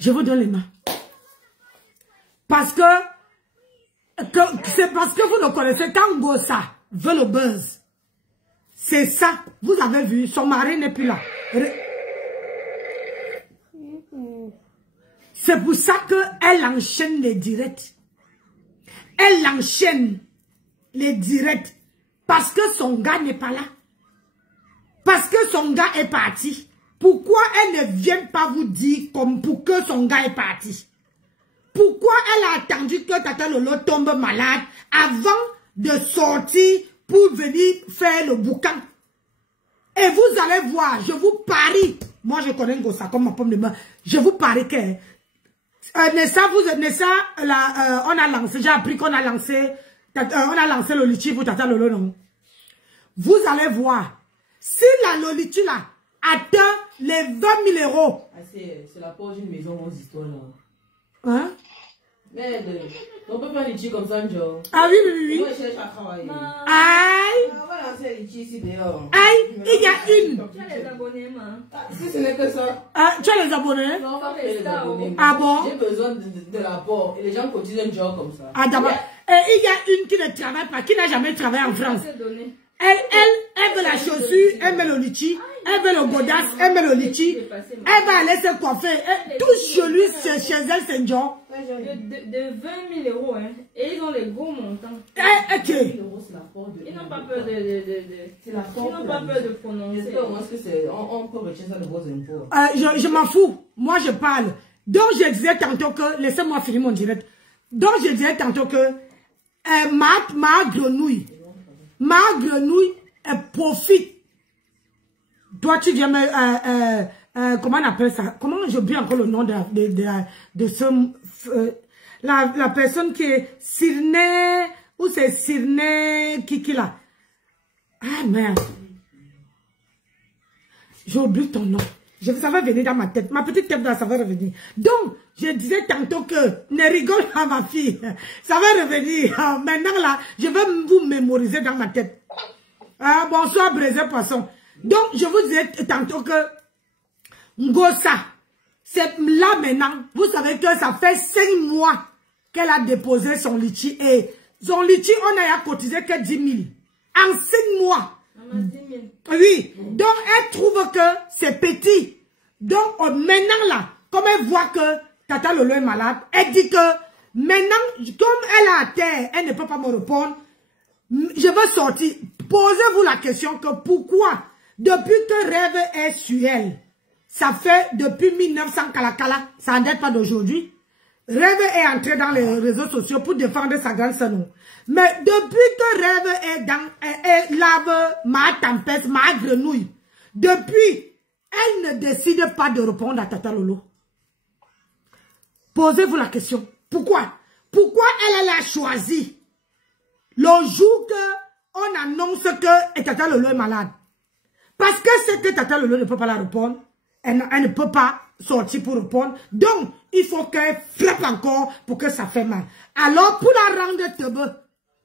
Je vous donne les mains. Parce que c'est parce que vous ne connaissez quand Ngossa veut le buzz. C'est ça. Vous avez vu, son mari n'est plus là. C'est pour ça qu'elle enchaîne les directs. Elle enchaîne. les directs. Parce que son gars n'est pas là. Parce que son gars est parti. Pourquoi elle ne vient pas vous dire comme pour que son gars est parti? Pourquoi elle a attendu que Tata Lolo tombe malade avant de sortir pour venir faire le boucan? Et vous allez voir, je vous parie. Moi, je connais Ngossa comme ma pomme de main. Je vous parie que Nessa, on a lancé, j'ai appris qu'on a lancé, le litchi pour Tata Lolo, non? Vous allez voir, si la litchi là atteint les 20 000 €. Ah, c'est la porte d'une maison, mon histoire là. Hein? Mais on peut pas litchi comme ça, Joe. Ah oui. Moi, je cherche à travailler. Aïe! On va lancer litchi ici dehors. Aïe! Il y a une! Tu as les abonnés, man. Si ce n'est que ça. Ah, tu as les abonnés? Non, on va payer les abonnés. Ah bon? J'ai besoin de l'apport. Et les gens cotisent un job comme ça. Ah d'abord. Et il y a une qui ne travaille pas, qui n'a jamais travaillé en France. Elle veut la chaussure, elle met le litchi, elle veut le godasse, elle met le litchi, elle va aller se coiffer. Tout chez lui, chez elle, c'est un job. De 20 000 €, hein. Et ils ont les gros montants. Ok. Ils n'ont pas peur de prononcer. On peut retirer ça de vos impôts. Je m'en fous. Moi, je parle. Donc, je disais tantôt que... Laissez-moi finir mon direct. Donc, je disais tantôt que... ma grenouille, elle profite. Toi, tu viens comment on appelle ça? Comment j'oublie encore le nom de ce... la personne qui est Sirné... Ou c'est Sirné... Qui là? Ah, merde. J'ai oublié ton nom. Ça va venir dans ma tête. Ma petite tête, ça va revenir. Donc, je disais tantôt que ne rigole pas, ma fille. Ça va revenir. Maintenant, là, je vais vous mémoriser dans ma tête. Bonsoir, Brésil Poisson. Donc, je vous disais tantôt que Ngossa, c'est là maintenant, vous savez que ça fait 5 mois qu'elle a déposé son litchi. Et son litchi, on a cotisé que 10 000. En 5 mois. Oui, donc elle trouve que c'est petit. Donc maintenant là, comme elle voit que Tata Lolo est malade, elle dit que maintenant, comme elle est à terre, elle ne peut pas me répondre. Je veux sortir. Posez-vous la question que pourquoi, depuis que Rêve est sur elle, ça fait depuis 1900 Kalakala, ça n'en date pas d'aujourd'hui. Rêve est entré dans les réseaux sociaux pour défendre sa grande sœur. Mais depuis que Rêve est dans elle lave ma tempête, ma grenouille, depuis, elle ne décide pas de répondre à Tata Lolo. Posez-vous la question. Pourquoi? Pourquoi elle a choisi le jour qu'on annonce que Tata Lolo est malade? Parce que c'est que Tata Lolo ne peut pas la répondre. Elle ne peut pas sortir pour répondre. Donc, il faut qu'elle frappe encore pour que ça fait mal. Alors, pour la rendre tebe,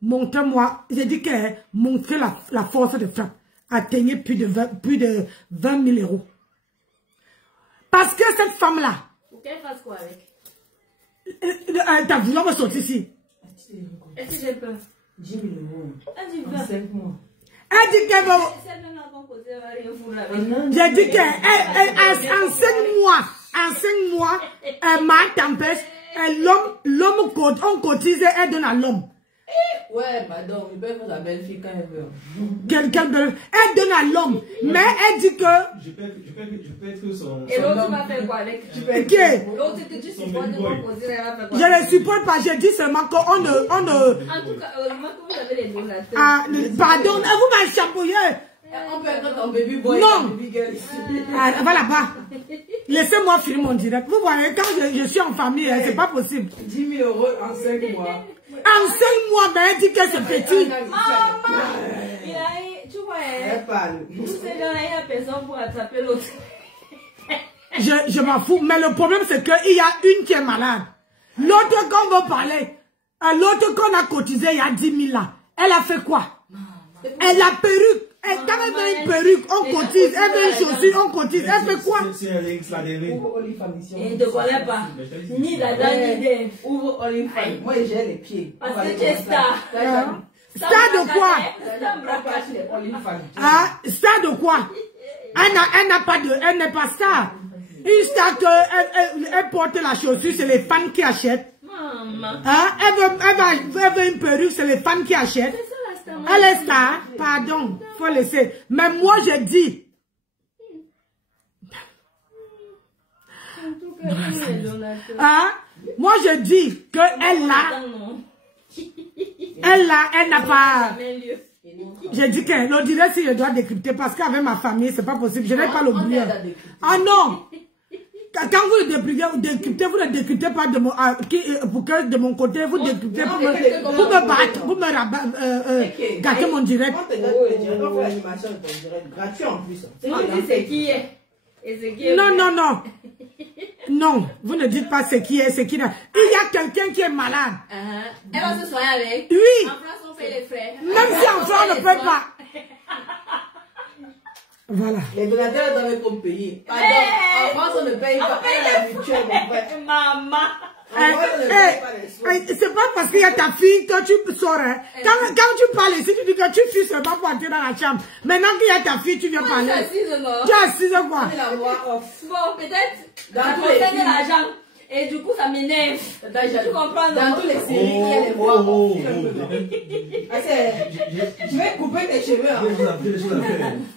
montrez-moi, j'ai dit qu'elle montrait la force de frappe. Atteignait plus de 20 000 €. Parce que cette femme-là... Pour qu'elle fasse quoi avec? T'as voulu me sortir ici. Est-ce que j'ai peur? 10 000 €. Elle dit peur. 5 mois. Elle dit qu'elle va... J'ai dit qu'en 5 mois, ma tempête, l'homme, on cotise, elle donne à l'homme. Ouais, madame, il peut être la belle-fille quand elle veut. Elle donne à l'homme, mais elle dit que... Je peux être son... Et l'autre, tu vas faire quoi avec? L'autre, tu supportes de composer, elle va faire quoi? Je ne supporte pas, j'ai dit seulement qu'on ne... En tout cas, heureusement que vous avez les donateurs. Ah, pardon, vous m'avez chambouillé. On peut être ton baby boy, non. baby girl ici. Elle va là-bas. Laissez-moi filmer mon direct. Vous voyez, quand je suis en famille, c'est pas possible. 10 000 € en 5 mois. En 5 mois, ben, elle dit que c'est petit. Tu vois, tous ces gens-là, il n'y a personne pour attraper l'autre. Je m'en fous. Mais le problème, c'est qu'il y a une qui est malade. L'autre qu'on veut parler, l'autre qu'on a cotisé il y a 10 000 là, elle a fait quoi? Elle a perruque. Quand elle veut une perruque, on cotise. Elle veut une chaussure, on cotise. Elle fait quoi? Il ne te connaît pas. Ni la dame, ni des. Ouvre OnlyFans. Moi, j'ai les pieds. Parce que tu es star. Star de quoi? Ah, star de quoi? Elle n'a pas de. Elle n'est pas star. Une star elle porte la chaussure, c'est les fans qui achètent. Maman. Elle veut une perruque, c'est les fans qui achètent. Elle est ça, pardon, faut laisser. Mais moi, je dis. Hein? Moi, je dis que elle n'a pas. Je dis que l'on dirait si je dois décrypter parce qu'avec ma famille, c'est pas possible. Je n'ai pas l'oublier. Ah non! Quand vous décryptez, vous ne décryptez pas de mon, pour que de mon côté, vous décryptez pour me battre, pour me gâter mon direct. Gratuit en plus. C'est qui est. Non, non, non. Non, vous ne dites pas ce qui est, ce qui n'est. Il y a quelqu'un qui est malade. Elle va se soigner avec. Oui. En France, on fait les frais. Même si en France, on ne peut pas. Voilà. Les donateurs doivent être payés. En France, on ne paye pas. La mutuelle, mon frère. Maman. C'est pas parce qu'il y a ta fille que tu sors. Hein. Quand tu parles ici, tu dis que tu fuis seulement pour entrer dans la chambre. Maintenant qu'il y a ta fille, tu viens parler. Tu es assise quoi? Bon, peut-être ça concerne l'argent. Et du coup, ça m'énerve. Tu comprends? Dans toutes les séries, il y a les voix. Je vais couper tes cheveux.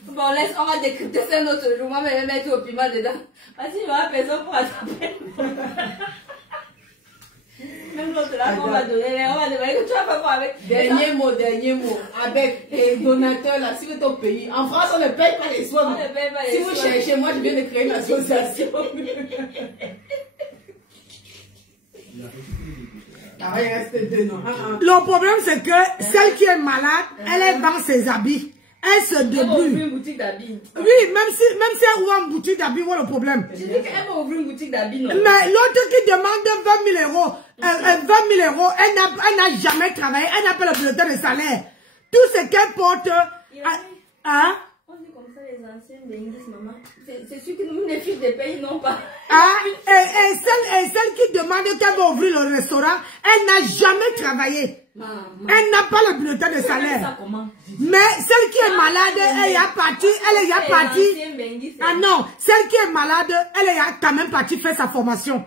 Bon, laisse, on va décrypter ça un autre jour. Moi, je vais mettre au piment dedans. Vas-y, il n'y aura personne pour attraper. Même l'autre là, on va donner que tu vas faire quoi avec. Dernier mot. Avec les donateurs là, si vous êtes au pays, en France, on ne paye pas les soins. Si vous cherchez, moi, je viens de créer une association. Le problème, c'est que celle qui est malade, elle est dans ses habits. Elle se débrouille. Elle va ouvrir une boutique d'habits. Oui, même si elle ouvre une boutique d'habits, voilà le problème. Je dis qu'elle va ouvrir une boutique d'habits, non? Mais l'autre qui demande 20 000 euros, elle n'a jamais travaillé, elle n'a pas le bulletin de salaire. Tout ce qu'elle porte... Hein? On dit comme ça les anciennes bénisses, maman. C'est sûr que nous, les filles des pays, non pas. Et celle qui demande qu'elle va ouvrir le restaurant, elle n'a jamais travaillé. Elle n'a pas le bulletin de salaire. Mais celle qui est malade, elle est partie. Ah non, celle qui est malade, elle est quand même partie faire sa formation.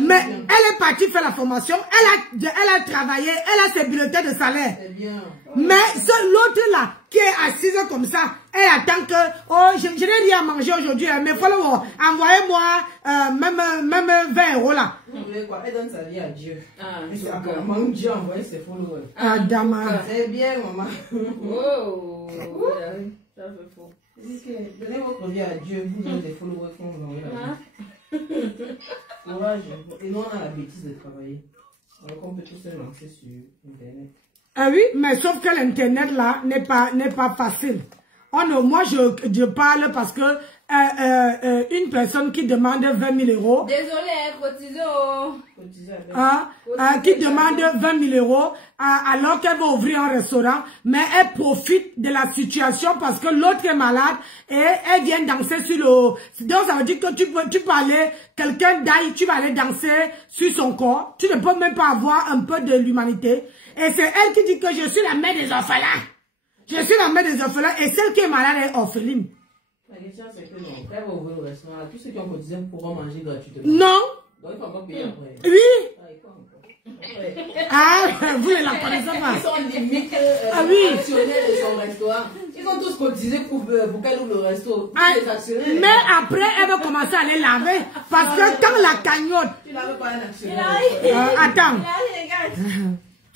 Mais elle est partie faire la formation, elle a travaillé, elle a ses bulletins de salaire. Mais l'autre là, qui est assise comme ça, elle attend que, oh, je n'ai rien à manger aujourd'hui, mais envoyez-moi même 20 euros là. Vous voulez quoi? Elle donne sa vie à Dieu. Maman, Dieu envoie ses followers. Ah, dama. C'est bien, maman. Oh, ça fait faux. Donnez votre vie à Dieu, vous donnez des followers quand vous envoyez la vie. Courage. Et nous, on a la bêtise de travailler. Alors qu'on peut tous se lancer sur Internet. Ah oui, mais sauf que l'Internet là n'est pas facile. Moi, je parle parce que une personne qui demande 20 000 euros. Désolé, cotisez. Qui demande 20 000 euros alors qu'elle va ouvrir un restaurant, mais elle profite de la situation parce que l'autre est malade et elle vient danser sur le... Donc ça veut dire que tu peux aller, quelqu'un d'aille, tu vas aller danser sur son corps. Tu ne peux même pas avoir un peu de l'humanité. Et c'est elle qui dit que je suis la mère des orphelins. Je suis la mère des orphelins et celle qui est malade est orpheline. La question c'est que non, quand elle va ouvrir le restaurant, tous ceux qui ont cotisé pourront manger gratuitement. Non. Donc il faut encore payer après. Oui. Vous ne la connaissez pas. Ils sont limite actionnaires de son restaurant. Ils ont tous cotisé pour qu'elle ouvre le resto. Mais après, elle va commencer à les laver. Parce que quand la cagnotte... Tu laves pas un actionnaire. Attends.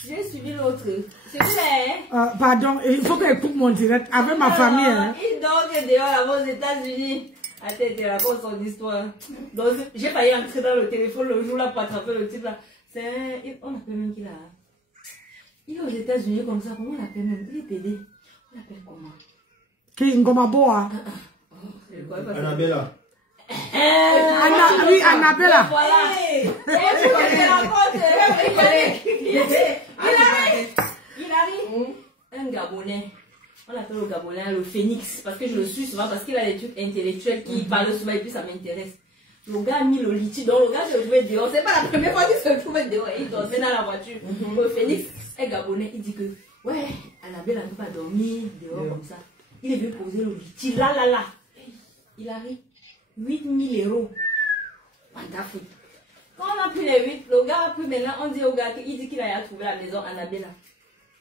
J'ai suivi l'autre. C'est vrai. Pardon, il faut qu'elle coupe mon direct avec ma famille. Il dort dehors là aux États-Unis. Attends, tu racontes son histoire. Donc, j'ai failli entrer dans le téléphone le jour là pour attraper le type là. On l'appelle même qui là. Il est aux États-Unis comme ça. Comment on l'appelle même? Il est pédé. On l'appelle comment? Qui Ngomaboa? Annabella. Oui, Annabella. Voilà. Il arrive. Un Gabonais. On l'appelle le Gabonais le Phénix. Parce que je le suis souvent. Parce qu'il a des trucs intellectuels qui parlent souvent et puis ça m'intéresse. Le gars a mis le litchi. Donc le gars se trouvait dehors. C'est pas la première fois qu'il se trouvait dehors. Il dormait dans la voiture. Le Phénix est Gabonais. Il dit que ouais, Annabelle n'a pas dormi dehors comme ça. Il est venu poser le litchi. Là. Il arrive. 8 000 euros. Fantastique. Quand on a pris les 8, le gars a pris maintenant, on dit au gars qu'il dit qu'il a trouvé la maison Annabella.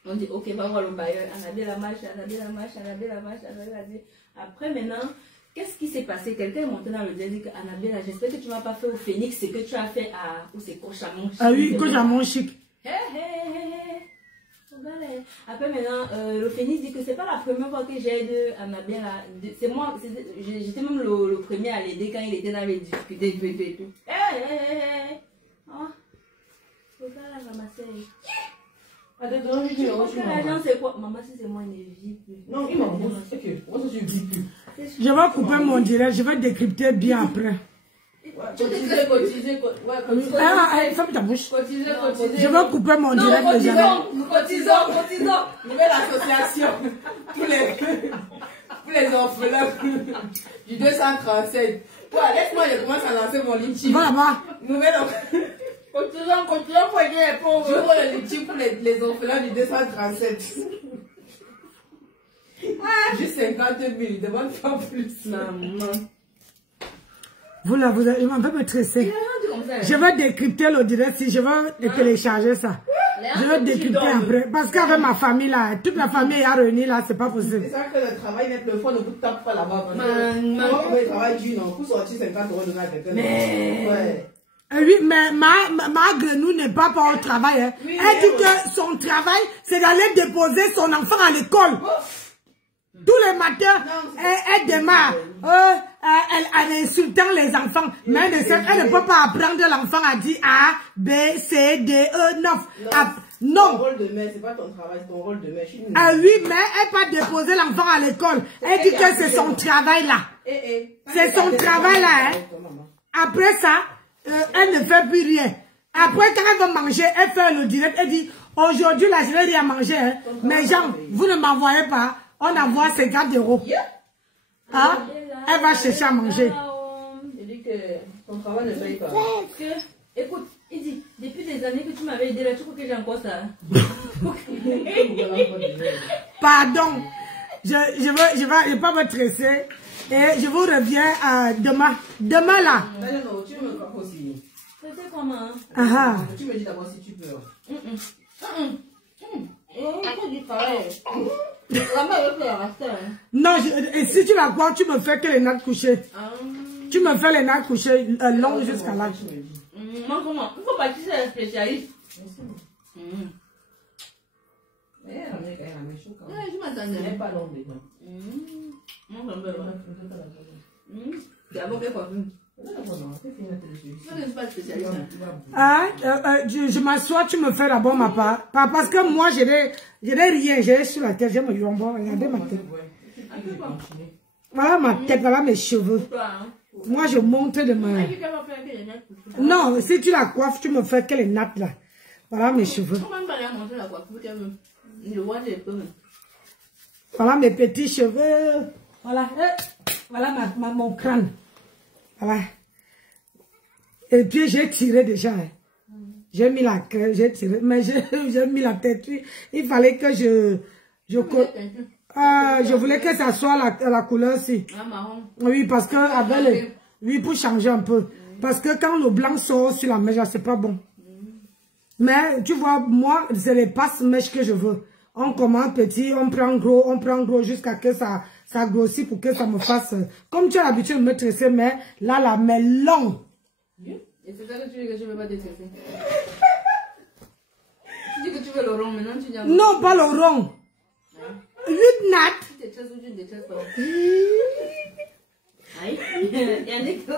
On dit, ok, va voir le bailleur. Annabelle la marche, Annabelle la marche, Annabelle la marche, Annabelle la marche. Après, maintenant, qu'est-ce qui s'est passé? Quelqu'un est monté dans le désir que Annabelle, j'espère que tu ne m'as pas fait au Phoenix ce que tu as fait à. Ou c'est Cochamon Chic. Ah oui, Cochamon Chic. Après, maintenant, le Phoenix dit que c'est pas la première fois que j'aide Annabelle. C'est moi, j'étais même le premier à l'aider quand il était dans les difficultés et tout. Faut pas la ramasser. L'argent, c'est quoi? Maman, si c'est moi, il ne vit plus. Non, il m'a dit que je ne vis plus. Je vais couper mon direct, je vais décrypter bien après. Cotiser. Ferme ta bouche. Cotiser. Je vais couper mon direct. Nous cotisons. Nouvelle association pour les orphelins du 237. Laisse-moi, je commence à lancer mon litchi. Va. Nouvelle cotisons pour aider les pauvres. Je vois le litchi pour les orphelins du 237. Juste 50 000, demande pas plus. Maman. Vous m'en faites me tresser. Je vais décrypter le direct si je vais télécharger ça. Je vais décrypter après. Parce qu'avec ma famille là, toute la famille est réunie là, c'est pas possible. C'est ça que le travail net, le fond ne vous tape pas là-bas. Moi, je travaille du non, pour sortir 50 € de la quelqu'un. Ouais. Oui, mais ma grenou n'est pas au travail. Hein. Oui, elle dit que son travail, c'est d'aller déposer son enfant à l'école. Tous les matins, elle démarre en insultant les enfants. Mais elle ne peut pas apprendre l'enfant à dire A, B, C, D, E, 9. Non. Ton rôle de mère, c'est pas ton travail, c'est ton rôle de mère. Ah oui, mais elle va déposer l'enfant à l'école. Elle dit que c'est son travail là. C'est son travail là. Hein. Après ça, elle ne fait plus rien. Après, quand elle va manger, elle fait le direct. Elle dit, aujourd'hui là, je n'ai rien manger. Hein. Mais genre, vous ne m'envoyez pas. On envoie 50 €. Hein? Elle va chercher à manger. Il dit que son travail ne paye pas. Écoute, il dit, depuis des années que tu m'avais aidé là, tu crois que j'ai encore ça? Pardon. Je vais pas me tresser. Et je vous reviens demain. Demain là. Non, tu me crois aussi. Tresser comment? Tu me dis d'abord si tu peux. Non, et si tu la vois, tu me fais que les nattes couchées. Tu me fais les nattes couchées longues jusqu'à là. Comment? Il faut partir sur un spécialiste. Mais je m'attendais pas long dedans. Je m'assois, tu me fais d'abord ma part. Parce que moi, je n'ai rien. J'ai sur la tête, j'ai me jambon. Regardez ma tête. Voilà ma tête, voilà mes cheveux. Moi, je monte de ma... Non, si tu la coiffes, tu me fais que les nattes là. Voilà mes cheveux. Voilà mes petits cheveux. Voilà. Voilà mon crâne. Voilà. Et puis j'ai tiré déjà. Hein. J'ai mis la crème, j'ai tiré. Mais j'ai mis la tête. Il fallait que je voulais que ça soit la couleur ci. Oui, parce que avec oui, pour changer un peu. Parce que quand le blanc sort sur la mèche, c'est pas bon. Mais tu vois, moi, c'est les passe-mèches que je veux. On commence petit, on prend gros jusqu'à que ça grossit pour que ça me fasse... Comme tu as l'habitude de me tresser, mais là, la mais longue. Et c'est ça que tu veux que je ne veux pas te tresser. Tu dis que tu veux le rond, maintenant tu dis... Non, pas le rond. 8 nattes. Tu te tresses ou tu ne te tresses pas. Aïe. Yannick, tu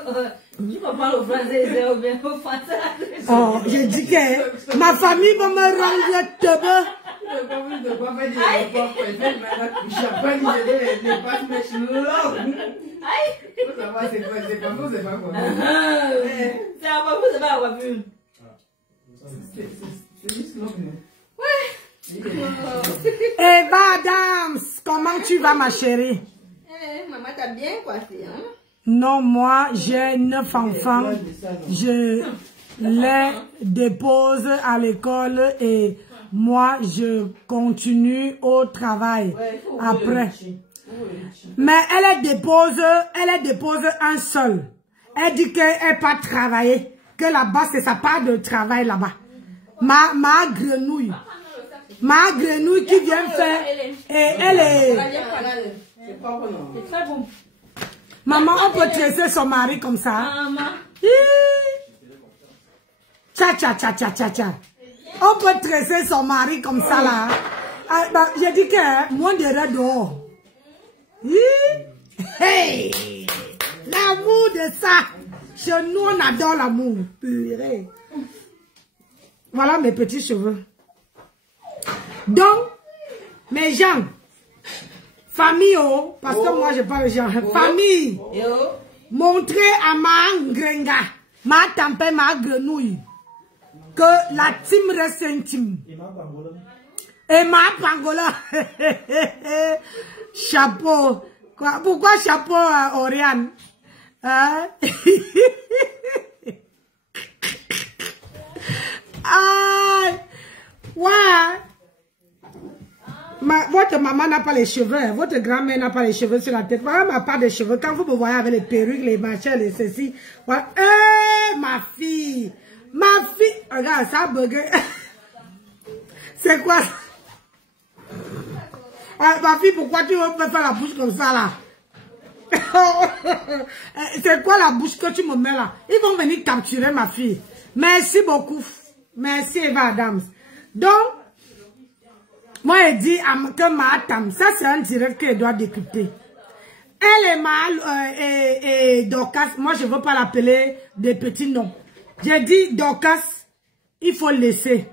vas pas le français ou bien au français. Oh, j'ai dit que ma famille va me rendre tebe. Eh, madame, comment tu vas, ma chérie? Maman, t'as bien coiffé, hein? Non, moi, j'ai 9 enfants. Je les dépose à l'école et moi, je continue au travail après. Mais elle dépose un seul. Elle dit qu'elle n'a pas travaillé. Que là-bas, c'est sa part de travail là-bas. Ma grenouille. Ma grenouille qui vient faire. Et elle est. C'est pas bon, non. C'est très bon. Maman, on peut tresser son mari comme ça. Maman. Tcha, tcha, tcha, tcha, tcha, tcha. On peut tresser son mari comme ça, là. Ah, bah, j'ai dit que moi, je dirais dehors. Hey! L'amour de ça. Chez nous, on adore l'amour. Purée. Voilà mes petits cheveux. Donc, mes gens, famille, oh, parce que moi, je parle de gens, famille, montrez à ma grenga, ma tempête, ma grenouille, que la team reste intime. Et ma pangola. Chapeau. Quoi? Pourquoi chapeau, Oriane? Hein? Ah, ouais. Votre maman n'a pas les cheveux, hein. Votre grand-mère n'a pas les cheveux sur la tête. Moi, n'a pas de cheveux. Quand vous me voyez avec les perruques, les machins, les ceci, voilà. Ma fille, regarde ça, burger. C'est quoi? Ah, ma fille, pourquoi tu veux me faire la bouche comme ça là? C'est quoi la bouche que tu me mets là? Ils vont venir capturer ma fille. Merci beaucoup. Merci Eva Adams. Donc, moi je dis que ma tam, ça c'est un direct qu'elle doit décrypter. Elle est mal et Dorcas, moi je ne veux pas l'appeler des petits noms. J'ai dit Dorcas, il faut laisser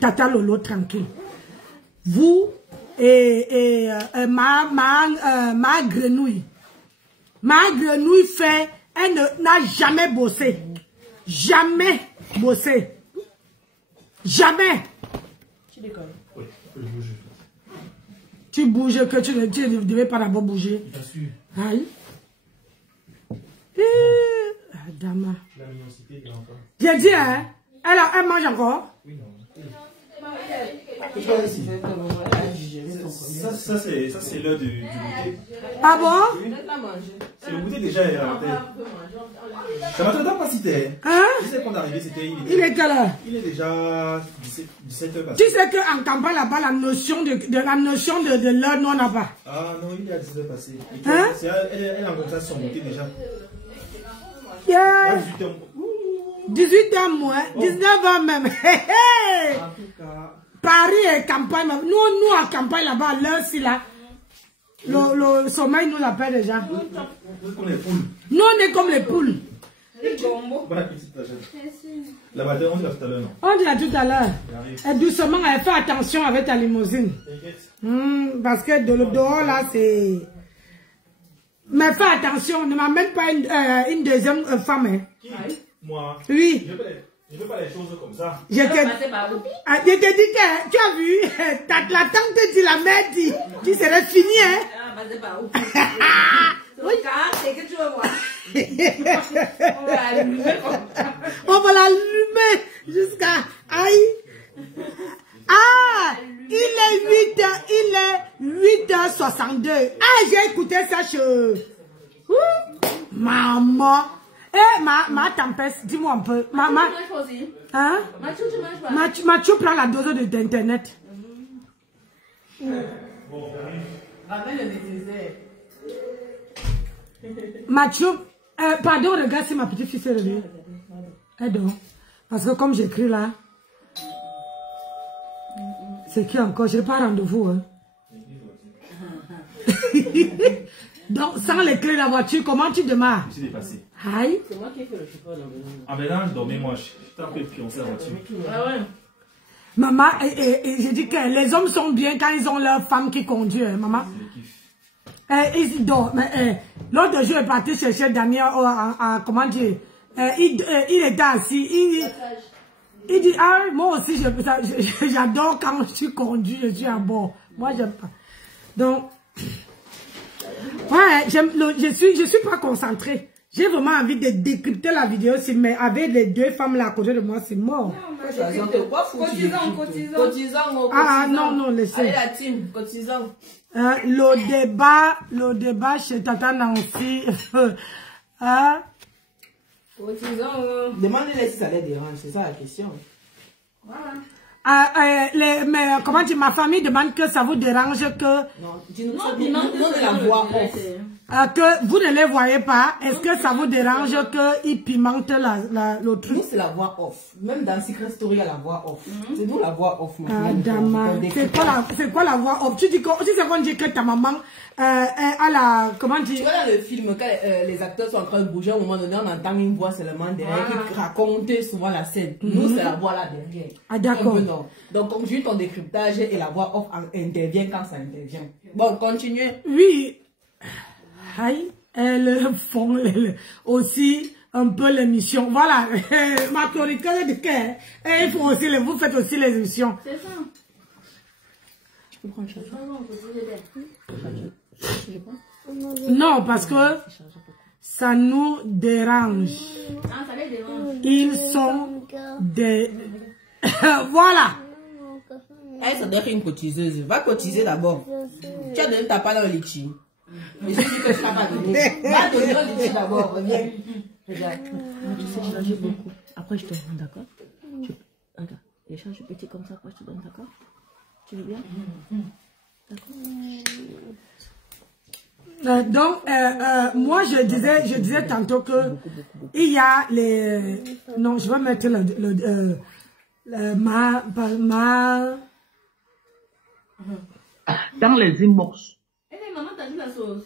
Tata Lolo tranquille. Vous et ma grenouille. Ma grenouille fait, elle n'a jamais bossé. Jamais bossé. Jamais. Tu décolles. Oui, je bouge. Tu bouges que tu ne devais pas d'abord bouger. Bien sûr. Aïe. Dama. La mignonité, il encore. J'ai dit, hein, elle mange encore. Oui, non. Ça c'est l'heure du goûter. Ah bon? C'est le goûter déjà. Ça m'attendait pas si t'es. Hein? Je sais qu'on est arrivé, c'était. Il est quelle heure? Il est déjà 17h passé. Tu sais qu'en campagne là-bas, la notion de l'heure, nous on n'a pas. Ah non, il est à 17h passé. Hein? Elle a rencontré son goûter déjà. Yeah. 18h moins, 19h même. En tout cas. Paris et campagne. Nous en campagne là-bas, l'heure si là. Le sommeil nous l'appelle déjà. Vous êtes comme les poules. Nous on est comme les poules. Bon appétit, la bataille, on dit là tout à l'heure, non? On dit là tout à l'heure. Et doucement, elle fait attention avec ta limousine. Parce que dehors là, c'est. Mais fais attention, ne m'amène pas une deuxième femme. Hein. Qui? Moi? Oui. Je veux pas les choses comme ça. Je te dis que tu as vu, la tante dit, la mère dit, tu serais fini, hein? Oui. C'est que tu vas voir. On va l'allumer jusqu'à. Aïe! Ah! Il est 8h62. Ah, j'ai écouté ça chez. Maman! Eh, ma tempête, dis-moi un peu. Maman. Hein? Mathieu prend la dose d'internet. Ramène le désert. Mathieu, pardon, regarde si ma petite fille s'est réveillée. Elle dort. Parce que comme j'écris là, c'est qui encore? Je n'ai pas rendez-vous. Hein. Donc, sans les clés de la voiture, comment tu démarres? Je suis dépassé. Aïe. C'est moi qui ai fait le chauffeur dans le maison. Ah, mais là, je dormais, moi. Je suis un peu pioncé la voiture. Ah ouais? Maman, et j'ai dit que les hommes sont bien quand ils ont leur femme qui conduit, hein, maman. Ils dorment. L'autre jour, il est parti chercher Daniel, comment dire, il était assis, il dit, ah, moi aussi, j'adore quand je suis conduit, je suis à bord. Moi, j'aime pas. Donc, ouais, je suis pas concentrée. J'ai vraiment envie de décrypter la vidéo, mais avec les deux femmes là à côté de moi, c'est mort. Cotisant. Ah non, laissez. Allez la team, cotisant. Le débat chez Tata Nancy. Hein? Cotisant. Demandez-les si ça les dérange, c'est ça la question. Voilà. comment dire, ma famille demande que ça vous dérange que... Non, dis-nous la voix off. Que vous ne les voyez pas. Est-ce que ça vous dérange qu'ils pimentent le truc? Nous, c'est la voix off. Même dans Secret Story, il y a la voix off. C'est nous la voix off. C'est quoi la voix off? Tu dis que, si c'est qu'on dit que ta maman a la... Comment dire? Tu vois dans le film, quand les acteurs sont en train de bouger, à un moment donné, on entend une voix seulement derrière qui raconte souvent la scène. Nous, c'est la voix là derrière. Ah, d'accord. Donc, comme juste ton décryptage et la voix off intervient quand ça intervient. Bon, continuez. Oui. Aïe, elles font aussi un peu l'émission. Voilà, ma chroniqueuse de cœur. Et vous faites aussi les émissions. C'est ça. Tu peux prendre le chargeur? Non, parce que ça nous dérange. Ah, ça les dérange. Ils sont des... Voilà. Elle, ça doit être une cotiseuse. Va cotiser d'abord. Tu as donné ta part dans le litchi. Mais je dis que ça va donner. Va donner le litchi d'abord. Reviens. Regarde. Tu sais charger beaucoup. Après, je te rends, d'accord? Regarde. Je charge petit comme ça, après, je te donne, d'accord? Tu veux bien? D'accord. Donc, moi, je disais tantôt que il y a les... Non, je vais mettre dans les inbox. Maman, t'as dit la sauce.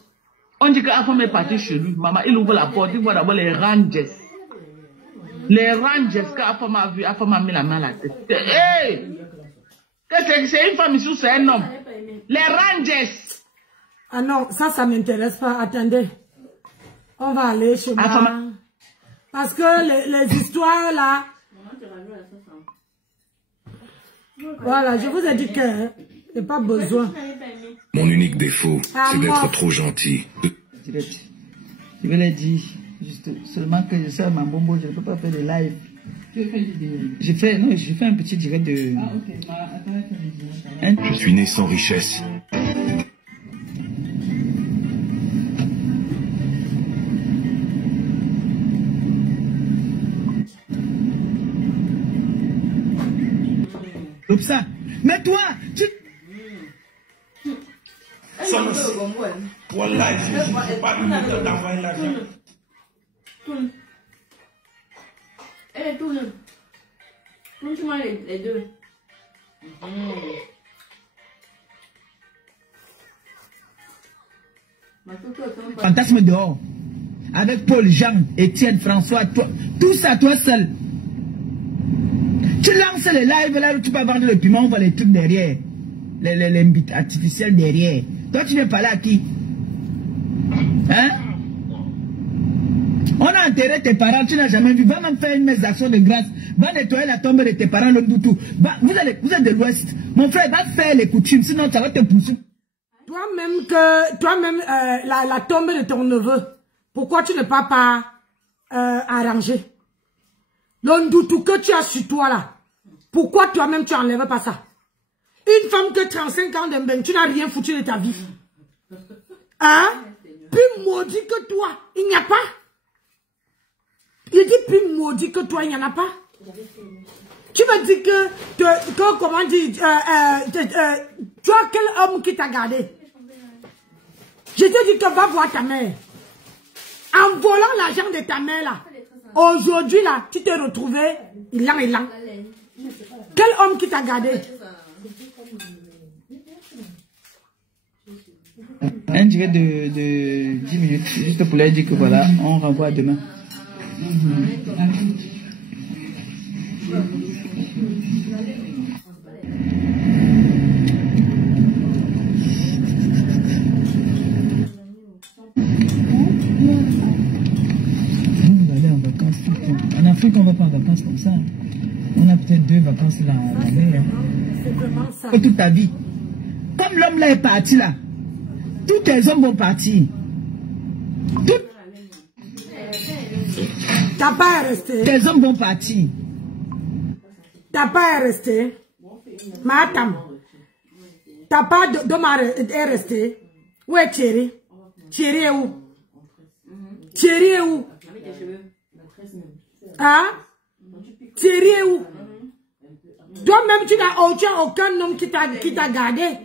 On dit qu'à femme est partie chez lui. Maman, il ouvre la porte, il voit d'abord les Rangers. Les Rangers, qu'à femme a vu, à femme a mis la main à la tête. Hey! C'est une femme ici ou c'est un homme? Les Rangers! Ah non, ça m'intéresse pas. Attendez. On va aller chez moi. Parce que les histoires là... Voilà, je vous ai dit que j'ai pas besoin. Mon unique défaut, c'est d'être trop gentil. Je vais le dire. Juste seulement que je suis à ma bombo, je ne peux pas faire de live. Tu fais une vidéo? Je fais un petit direct de... Ah ok, Je suis né sans richesse. Comme ça. Mais toi, tu... Voilà, je ne pas d'envoyer l'argent. Elle tourne. Tourne-moi les deux. Fantasme dehors. Avec Paul, Jean, Étienne, François, toi, tout ça, toi seul. Tu lances les lives là où tu peux vendre le piment, on voit les trucs derrière. Les bits artificiels derrière. Toi, tu n'es pas là à qui? Hein? On a enterré tes parents, tu n'as jamais vu. Va même faire une messe d'action de grâce. Va nettoyer la tombe de tes parents, le Boutou. Vous êtes de l'Ouest. Mon frère, va faire les coutumes, sinon ça va te pousser. Toi-même, la tombe de ton neveu, pourquoi tu n'es pas arrangé? L'ondoutou que tu as sur toi là, pourquoi toi-même tu n'enlèves pas ça? Une femme que 35 ans d'embène, tu n'as rien foutu de ta vie. Hein? Plus maudit que toi, il n'y a pas. Il dit plus maudit que toi, il n'y en a pas. Tu me dis que comment dire, tu as quel homme qui t'a gardé? Je te dis que va voir ta mère. En volant l'argent de ta mère là, aujourd'hui là, tu t'es retrouvé, ilan. Quel homme qui t'a gardé? Un direct de 10 minutes, juste pour leur dire que voilà, on renvoie demain. En Afrique, on ne va pas en vacances comme ça. On a peut-être 2 vacances là en mer. Pour toute ta vie. Comme l'homme là est parti là, tous tes hommes vont partir. T'as pas à rester. Tes hommes vont partir. T'as pas à rester. Madame. T'as pas d'homme à rester. Où est Thierry? Thierry est où? Thierry est où? Hein? Thierry est où? Toi, Toi-même, tu n'as aucun homme qui t'a gardé.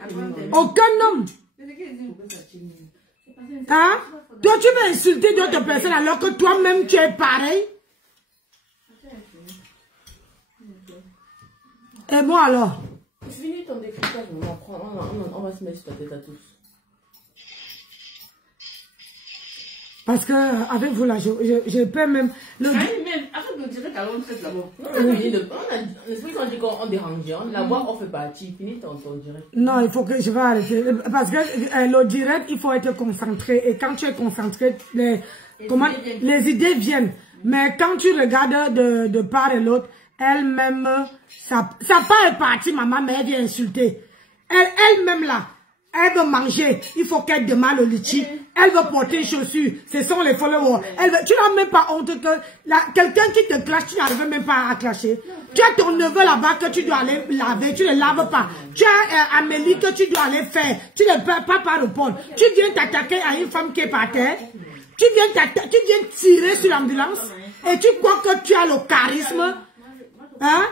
Aucun homme. Hein? Toi, tu veux insulter d'autres personnes alors que toi-même, tu es pareil. Et moi alors? C'est fini ton décryptage, on va se mettre sur ta tête à tous. Parce que avec vous là, je peux même. Arrête de dire qu'à l'on traite là-bas. On dit qu'on dérange, la voix on fait partie, fini ton direct. Non, il faut que je vais arrêter. Parce que le direct, il faut être concentré. Et quand tu es concentré, les idées viennent. Mais quand tu regardes de part et l'autre, elle-même, sa part est partie, maman, mais elle vient insulter. Elle-même là. Elle veut manger, il faut qu'elle demande le litchi. Elle veut porter une chaussure, ce sont les followers. Tu n'as même pas honte que quelqu'un qui te clash, tu n'arrives même pas à clasher. Tu as ton neveu là-bas que tu dois aller laver, tu ne laves pas. Tu as Amélie que tu dois aller faire, tu ne peux pas répondre. Tu viens t'attaquer à une femme qui est par terre. Tu viens tirer sur l'ambulance. Et tu crois que tu as le charisme. Hein?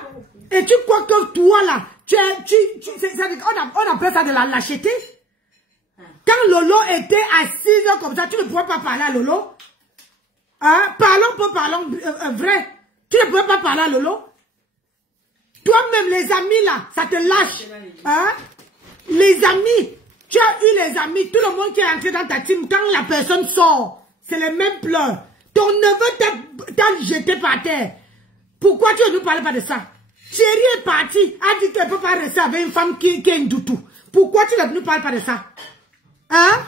Et tu crois que toi là, on appelle ça de la lâcheté. Quand Lolo était assise comme ça, tu ne pouvais pas parler à Lolo. Hein? Parlons vrai. Tu ne pouvais pas parler à Lolo. Toi-même, les amis là, ça te lâche. Hein? Les amis, tu as eu les amis, tout le monde qui est entré dans ta team, quand la personne sort, c'est les mêmes pleurs. Ton neveu t'a jeté par terre. Pourquoi tu ne nous parles pas de ça? Thierry est parti, a dit qu'elle ne peut pas rester avec une femme qui est une doutou. Pourquoi tu ne nous parles pas de ça? Hein?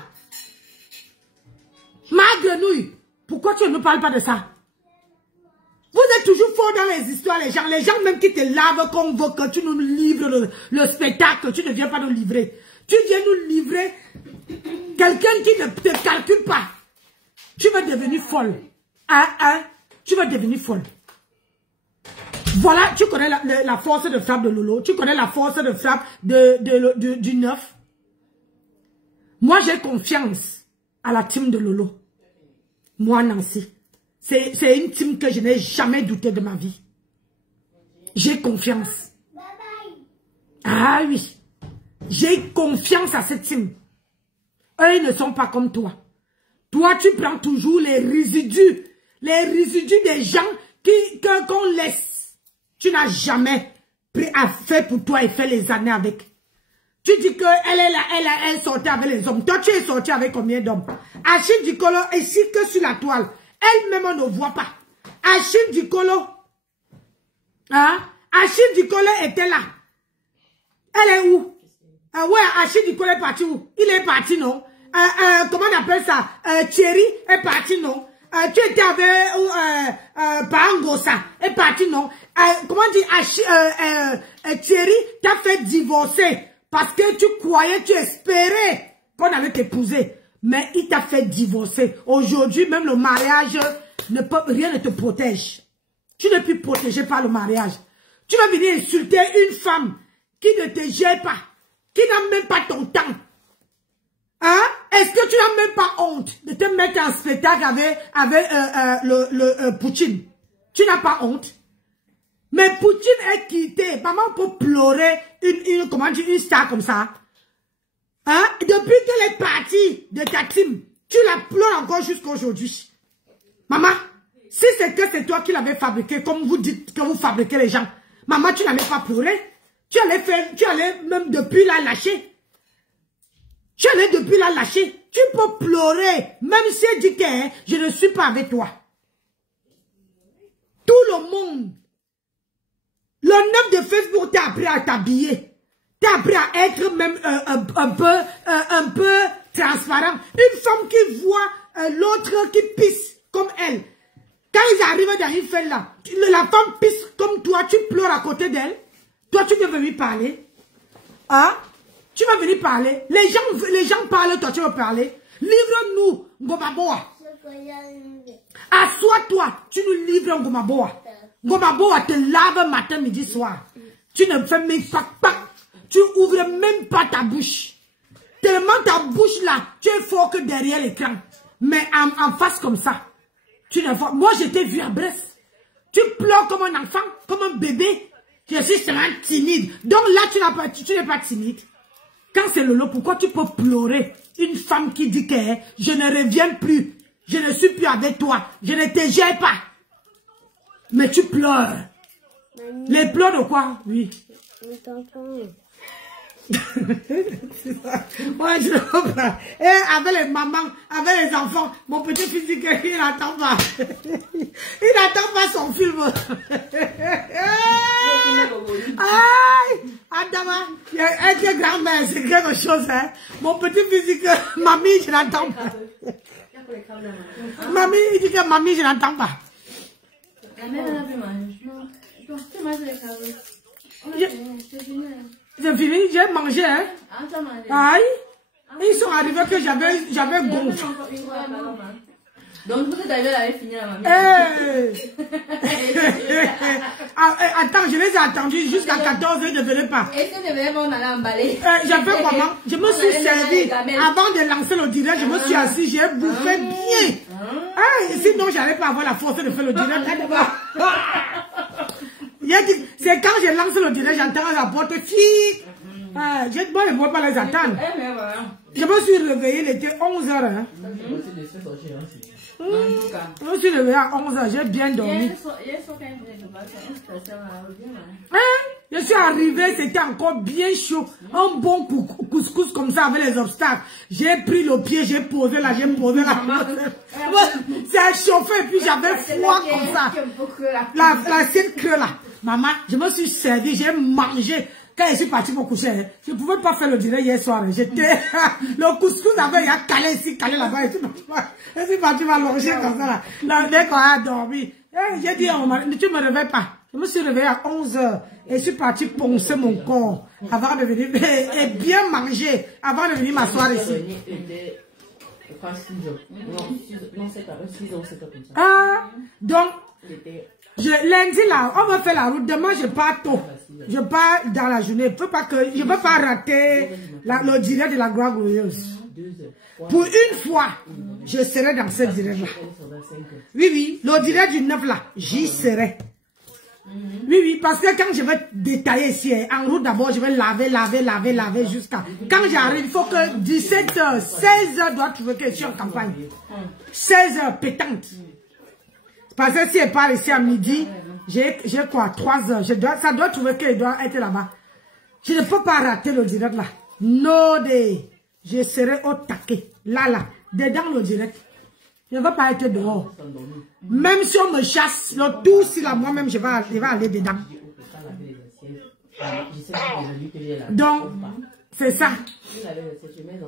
Ma grenouille, pourquoi tu ne nous parles pas de ça? Vous êtes toujours fort dans les histoires, les gens même qui te lavent qu'on veut que tu nous livres le spectacle, tu ne viens pas nous livrer. Tu viens nous livrer quelqu'un qui ne te calcule pas. Tu vas devenir folle. Tu vas devenir folle. Voilà, tu connais la force de frappe de Lolo. Tu connais la force de frappe du 9. Moi, j'ai confiance à la team de Lolo. Moi, Nancy. C'est une team que je n'ai jamais douté de ma vie. J'ai confiance. Ah oui. J'ai confiance à cette team. Eux, ils ne sont pas comme toi. Toi, tu prends toujours les résidus des gens qu'on laisse. Tu n'as jamais pris à faire pour toi et fait les années avec. Tu dis qu'elle sortait avec les hommes. Toi, tu es sorti avec combien d'hommes? Achille Dicolo est ici que sur la toile. Elle-même, on ne voit pas. Achille Dicolo. Hein? Achille Dicolo était là. Elle est où? Ouais, Achille Dicolo est parti où? Il est parti, non? Comment on appelle ça? Thierry est parti, non? Tu étais avec Pangosa, est parti, non? Comment dire, Thierry t'a fait divorcer parce que tu croyais, tu espérais qu'on allait t'épouser. Mais il t'a fait divorcer. Aujourd'hui, même le mariage, rien ne te protège. Tu n'es plus protégé par le mariage. Tu vas venir insulter une femme qui ne te gère pas, qui n'a même pas ton temps. Hein? Est-ce que tu n'as même pas honte de te mettre en spectacle avec Poutine? Tu n'as pas honte? Mais Poutine est quitté. Maman peut pleurer une star comme ça. Hein? Depuis qu'elle est partie de ta team, tu la pleures encore jusqu'à aujourd'hui. Maman, si c'est que c'est toi qui l'avais fabriqué, comme vous dites que vous fabriquez les gens, maman, tu n'allais pas pleurer. Tu allais même depuis la lâcher. Tu allais depuis la lâcher. Tu peux pleurer, même si elle dit que je ne suis pas avec toi. Tout le monde. Le 9 de Facebook t'a appris à t'habiller. T'as appris à être même un peu transparent. Une femme qui voit l'autre qui pisse comme elle. Quand ils arrivent dans une fête là, la femme pisse comme toi, tu pleures à côté d'elle. Toi, tu veux venir parler. Hein? Tu vas venir parler. Les gens parlent, toi tu veux parler. Livre-nous, Ngomaboa. Assois-toi, tu nous livres Ngomaboa. Ngomaboa te lave matin, midi, soir. Tu ne fais même pas. Tu ouvres même pas ta bouche. Tellement ta bouche là, tu es fort que derrière l'écran. Mais en face comme ça. Tu ne vois. Moi, je t'ai vu à Brest. Tu pleures comme un enfant, comme un bébé. Je suis seulement timide. Donc là, tu n'es pas timide. Quand c'est Lolo, pourquoi tu peux pleurer? Une femme qui dit que je ne reviens plus. Je ne suis plus avec toi. Je ne te gère pas. Mais tu pleures. Les pleurs de quoi? Oui. Ouais, je comprends. Et avec les mamans, avec les enfants, mon petit physique, il n'attend pas. Il n'attend pas son film. Aïe, Adama, être grand-mère, c'est quelque chose, hein. Mon petit physique, mamie, je n'attends pas. Mamie, il dit que mamie, je n'attends pas. La mère, elle a pu manger. Non, tu manges les carottes. J'ai fini, j'ai mangé, hein. Aïe. Ils sont arrivés que j'avais gonflé. Donc, vous êtes arrivé là et fini la mamie. Attends, je les ai attendus jusqu'à 14h, ils ne venaient pas. Est-ce que ne venaient pas m'aller emballer? J'ai fait comment? Je me suis servi. Avant de lancer le direct, je me suis assis, j'ai bouffé bien. Sinon, je n'allais pas avoir la force de faire le direct. C'est quand je lance le direct, j'entends la porte. Moi, je ne peux pas les attendre. Je me suis réveillée, il était 11h. Hein. Je me suis réveillée à 11h, j'ai bien dormi. Je suis arrivée, c'était encore bien chaud. Un bon couscous comme ça avec les obstacles. J'ai pris le pied, j'ai posé là, j'ai posé là. C'est chauffé et puis j'avais froid comme ça. La sienne creux là. Maman, je me suis servi, j'ai mangé. Quand je suis partie pour coucher, je ne pouvais pas faire le dîner hier soir. J'étais, le couscous avait calé ici, calé là-bas. Je suis partie m'allonger comme ça là. Dès qu'on a dormi, j'ai dit, tu ne me réveilles pas. Je me suis réveillée à 11h et je suis partie poncer mon corps avant de venir et bien manger avant de venir m'asseoir ici. Donc, lundi là, on va faire la route. Demain, je pars tôt. Je pars dans la journée. Je ne veux pas rater le direct de la gloire glorieuse. Pour une fois, je serai dans ce direct-là. Oui, le direct du 9 là, j'y serai. Oui, parce que quand je vais détailler ici, en route d'abord, je vais laver jusqu'à... Quand j'arrive, il faut que 17h, 16h doit trouver que je suis en campagne. 16h pétante. Parce que si elle part ici à midi, j'ai quoi, 3h. Ça doit trouver qu'elle doit être là-bas. Je ne peux pas rater le direct là. No day. Je serai au taquet. Là, dedans le direct. Je ne veux pas être dehors. Même si on me chasse, le tout, si là, moi-même, je vais aller dedans. Donc, c'est ça.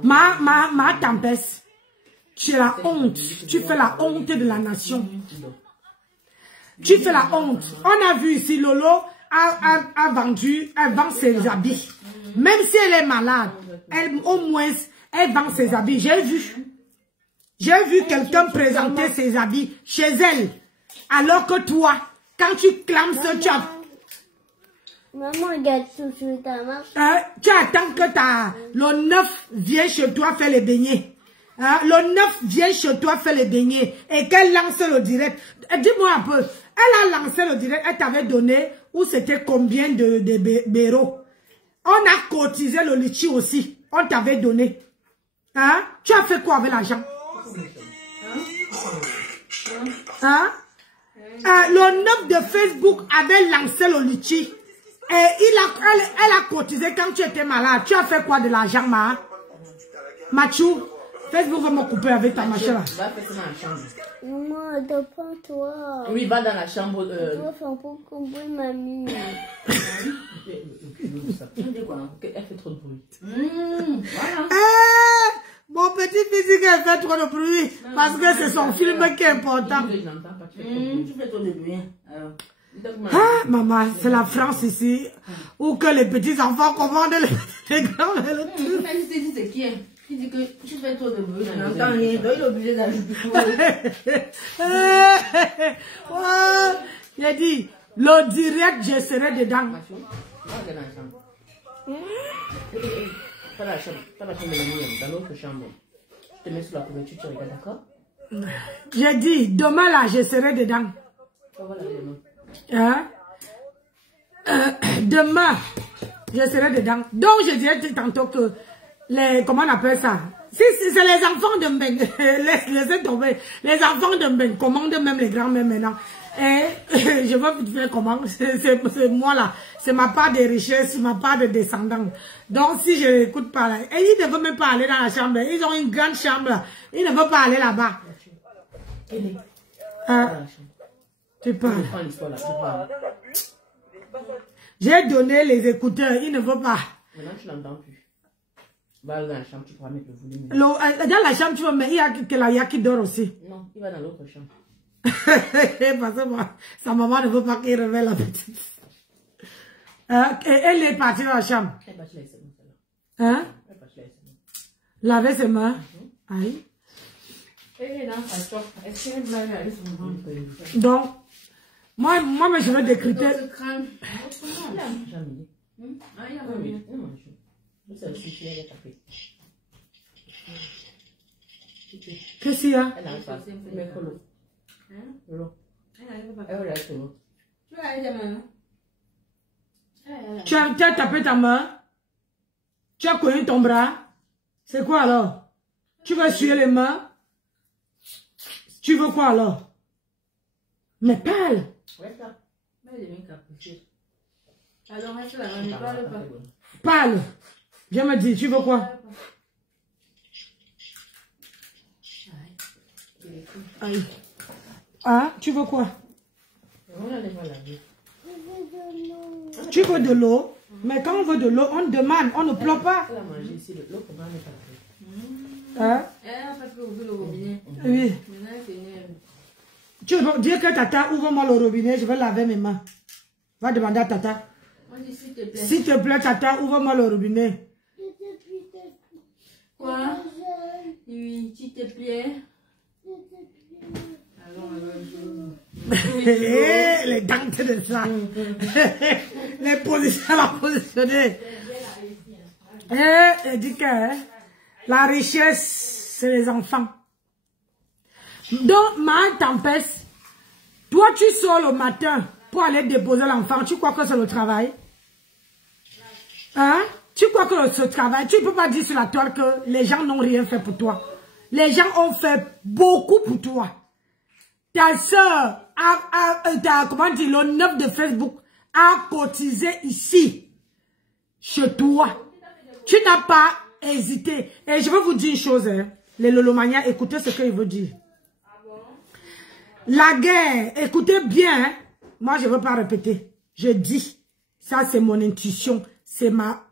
Ma tempête, tu es la honte. Tu fais la honte de la nation. Tu fais la honte. On a vu ici, Lolo elle vend ses habits. Même si elle est malade, au moins, elle vend ses habits. J'ai vu quelqu'un présenter ses habits chez elle. Alors que toi, quand tu clames ce tu as... Maman, regarde tout sur ta marche. Tu attends que le 9 vienne chez toi faire les beignets. Le 9 vient chez toi faire les beignets et qu'elle lance le direct. Dis-moi un peu, elle a lancé le direct, elle t'avait donné où c'était combien de béros. On a cotisé le litchi aussi, on t'avait donné. Tu as fait quoi avec l'argent? Le 9 de Facebook avait lancé le litchi et elle a cotisé quand tu étais malade. Tu as fait quoi de l'argent, Machou? Facebook va me couper avec ta machine là. Va faire ça dans la chambre. Maman, dépends-toi. Oui, va dans la chambre. On va faire pour comprendre mamie. Elle fait trop de bruit. Mon petit physique, elle fait trop de bruit. Parce que c'est son film qui est important. Tu fais trop de bruit. Maman, c'est la France ici. Où que les petits enfants commandent les grands. C'est qui est? Tu dis que tu fais trop de bruit. Je n'entends rien. Donc il est obligé d'ajouter. J'ai dit, le direct, je serai dedans. Pas la chambre de l'homme, dans l'autre chambre. Je te mets sous la couverture, tu regardes, d'accord? J'ai dit, demain là, je serai dedans. Demain, je serai dedans. Donc, je dirais tantôt que comment on appelle ça? Si c'est les enfants de Mbeng, laissez tomber. Les enfants de Mbeng commandent même les grands-mères maintenant. Et je veux faire comment? C'est moi là. C'est ma part de richesse, c'est ma part de descendants. Donc, si je n'écoute pas là, et ils ne veulent même pas aller dans la chambre. Ils ont une grande chambre là. Ils ne veulent pas aller là-bas. Tu parles. J'ai donné les écouteurs, ils ne veulent pas. Maintenant, tu n'entends plus. Va dans la chambre, tu pourras mettre le volume. Dans la chambre, tu vas mettre, il y a que la Yaki dort aussi. Non, il va dans l'autre chambre. Parce que moi, sa maman ne veut pas qu'il réveille la petite. Elle est partie dans la chambre. Elle est partie là, c'est bon. Hein? Elle est partie là, c'est bon. Laver ses mains. Aïe. Donc, moi, je veux décrypter. Qu'est-ce qu'il y a? Tu as tapé ta main? Tu as cogné ton bras? C'est quoi alors? Tu veux essuyer les mains? Tu veux quoi alors? Mais parle! Parle! Viens me dire, tu veux quoi? Aïe. Ah, tu veux quoi? Tu veux de l'eau? Mais quand on veut de l'eau, on demande, on ne pleure pas. Hein? Oui. Tu veux dire que Tata, ouvre-moi le robinet, je vais laver mes mains. Va demander à Tata. S'il te plaît, Tata, ouvre-moi le robinet. Quoi? Oui, s'il te plaît. Les dents de ça. Les positions, la positionner. Elle dit que la richesse, c'est les enfants. Donc, ma tempête, toi, tu sors le matin pour aller déposer l'enfant. Tu crois que c'est le travail? Hein? Tu crois que ce travail, tu ne peux pas dire sur la toile que les gens n'ont rien fait pour toi. Les gens ont fait beaucoup pour toi. Ta soeur, comment dire, le 9 de Facebook a cotisé ici, chez toi. Tu n'as pas hésité. Et je veux vous dire une chose, hein. Les Lolomania, écoutez ce qu'il veut dire. La guerre, écoutez bien, hein. Moi je ne veux pas répéter. Je dis, ça c'est mon intuition, c'est ma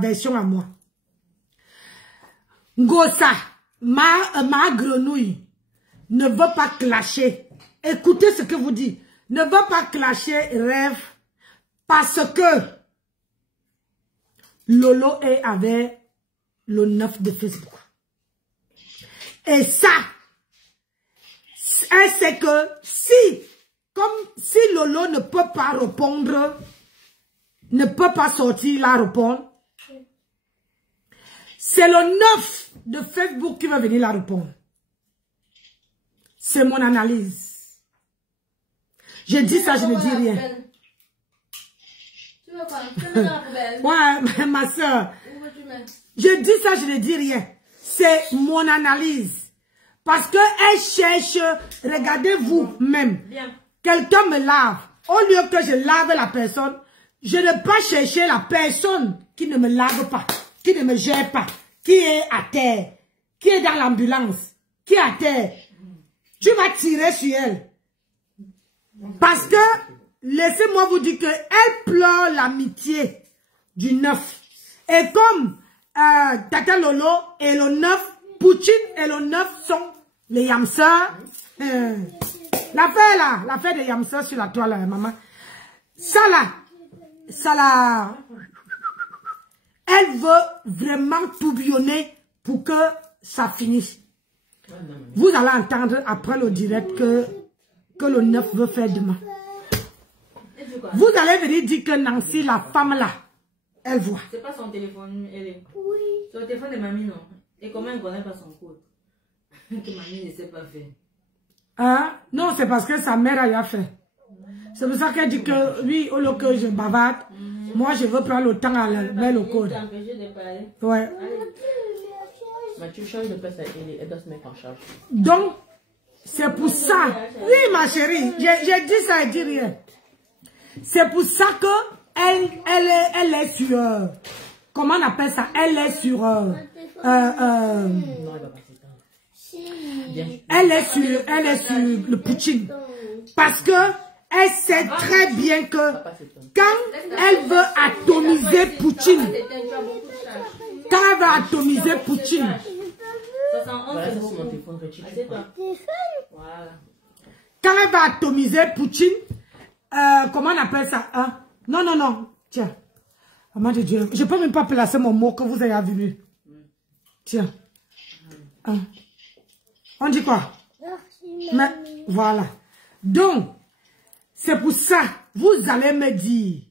version à moi. Ngosa, ma grenouille, ne veut pas clasher. Écoutez ce que vous dites. Ne veut pas clasher rêve parce que Lolo est avec le 9 de Facebook. Et ça, elle sait que si Lolo ne peut pas répondre, ne peut pas sortir la répondre, c'est le 9 de Facebook qui va venir la répondre. C'est mon analyse. Je dis ça, je ne dis rien. Tu veux quoi? Tu mets dans la poubelle? Ouais, ma soeur. Je dis ça, je ne dis rien. C'est mon analyse. Parce que elle cherche, regardez vous-même. Quelqu'un me lave. Au lieu que je lave la personne, je ne vais pas chercher la personne qui ne me lave pas, qui ne me gère pas, qui est à terre, qui est dans l'ambulance, qui est à terre. Tu vas tirer sur elle. Parce que, laissez-moi vous dire qu'elle pleure l'amitié du 9. Et comme Tata Lolo et le 9, Poutine et le 9 sont les Yamseurs. L'affaire là, l'affaire des Yamseurs sur la toile là, maman. Ça là, elle veut vraiment tourbillonner pour que ça finisse. Vous allez entendre après le direct que le 9 veut faire demain. Vous allez venir dire que Nancy, la femme là, elle voit. C'est pas son téléphone, elle est. Oui. C'est le téléphone de mamie, non. Et comment elle ne connaît pas son code? Que mamie ne sait pas faire. Hein? Non, c'est parce que sa mère a fait. C'est pour ça qu'elle dit que, oui, au lieu que je bavarde, moi, je veux prendre le temps à la mettre le code. Ouais. Mais tu changes de place, elle doit se mettre en charge. Donc, c'est pour ça. Oui, ma chérie, j'ai dit ça, elle dit rien. C'est pour ça que elle est sur... comment on appelle ça? Elle est sur... elle est sur le Poutine. Parce que elle sait très bien que quand elle veut atomiser Poutine, quand elle veut atomiser Poutine, quand elle va atomiser Poutine, comment on appelle ça? Hein? Non, non, non, tiens. Maman de Dieu, je ne peux même pas placer mon mot que vous avez vu. Tiens. Hein? On dit quoi? Mais, voilà. Donc, c'est pour ça, vous allez me dire.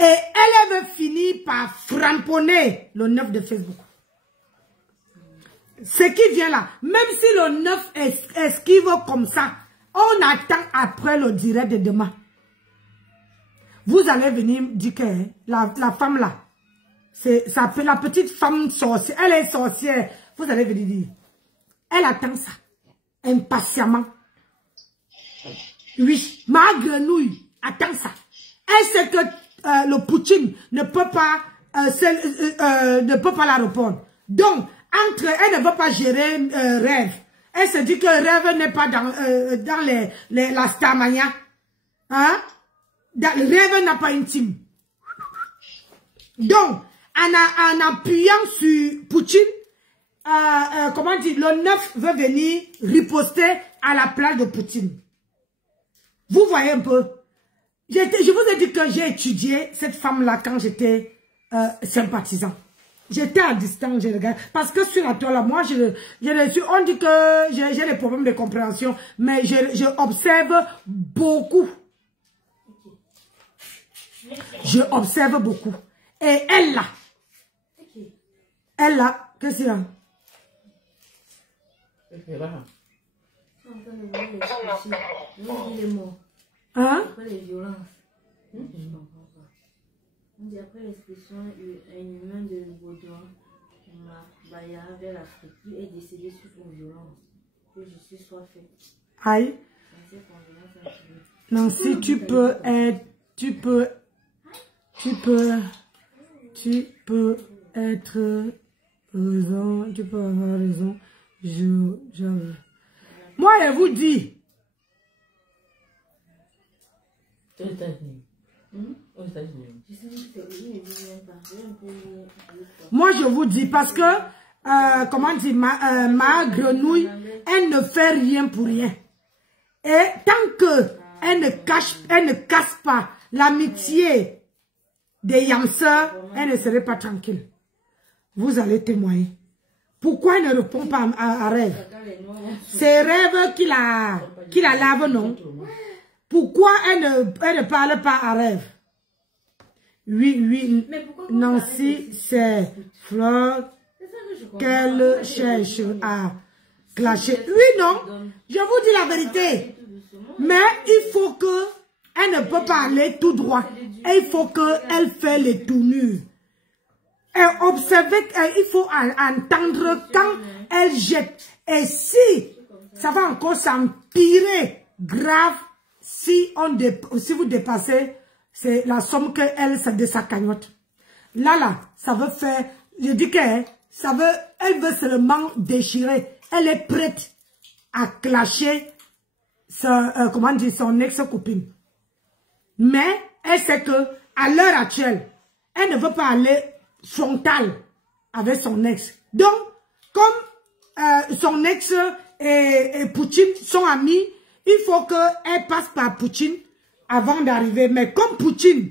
Et elle veut finir par framponner le 9 de Facebook. Ce qui vient là, même si le 9 esquive comme ça, on attend après le direct de demain. Vous allez venir dire que la femme là, ça peut la petite femme sorcière, elle est sorcière. Vous allez venir dire, elle attend ça, impatiemment. Oui, ma grenouille attend ça. Elle sait que le Poutine ne peut pas la répondre. Donc, elle ne veut pas gérer rêve. Elle se dit que rêve n'est pas dans la Starmania. Hein? Rêve n'a pas une team. Donc, en appuyant sur Poutine, comment dire, le 9 veut venir riposter à la place de Poutine. Vous voyez un peu. Je vous ai dit que j'ai étudié cette femme-là quand j'étais sympathisant. J'étais à distance, je regarde. Parce que sur la toile, moi, on dit que j'ai des problèmes de compréhension, mais je observe beaucoup. Je observe beaucoup. Et elle là, qu'est-ce qu'il y a? Hein? Après les violences. Je ne comprends pas. On dit après l'expression, un humain de Baudouin, Baya vers l'Afrique, lui est décédé suite aux violences. Que justice soit faite. Aïe. Nancy, tu peux être raison, tu peux avoir raison. Moi, je vous dis. Aux États-Unis. Aux États-Unis. Moi, je vous dis parce que, comment dire, ma grenouille, elle ne fait rien pour rien. Et tant que elle ne casse pas l'amitié des Yanseurs, elle ne serait pas tranquille. Vous allez témoigner. Pourquoi elle ne répond pas à rêve? C'est rêve qui la lave, non? Pourquoi elle ne parle pas à rêve? Oui, Nancy, c'est Fleur qu'elle cherche à clasher. Oui, non, je vous dis la vérité. Mais il faut que elle ne peut pas aller tout droit. Et il faut qu'elle fait les tournures. Et observer, il faut entendre quand elle jette. Et si ça va encore s'empirer grave, si vous dépassez, c'est la somme qu'elle se de sa cagnotte. Là, ça veut faire, je dis que elle veut seulement déchirer. Elle est prête à clasher son ex-copine. Mais elle sait que à l'heure actuelle, elle ne veut pas aller frontal avec son ex. Donc, comme son ex et Poutine sont amis, il faut qu'elle passe par Poutine avant d'arriver. Mais comme Poutine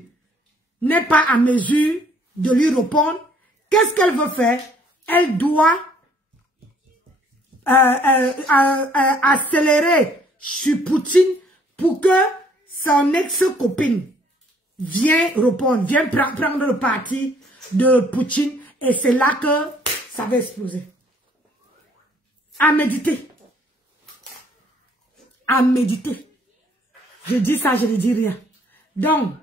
n'est pas à mesure de lui répondre, qu'est-ce qu'elle veut faire? Elle doit accélérer sur Poutine pour que son ex-copine vienne répondre, vienne prendre le parti de Poutine. Et c'est là que ça va exploser. À méditer. À méditer. Je dis ça, je ne dis rien. Donc,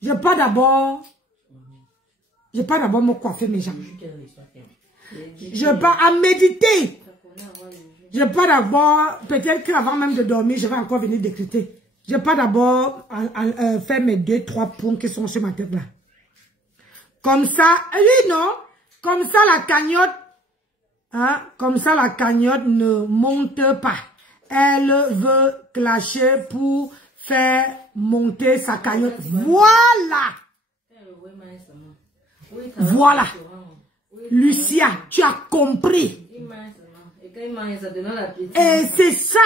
je pars d'abord me coiffer mes jambes. Je pars à méditer. Je pars d'abord, peut-être qu'avant même de dormir, je vais encore venir décréter. Je pars d'abord à faire mes 2-3 points qui sont sur ma tête là. Comme ça, oui, non, comme ça la cagnotte, hein, comme ça la cagnotte ne monte pas. Elle veut clasher pour faire monter sa cagnotte. Voilà. Voilà. Lucia, tu as compris. Et c'est ça.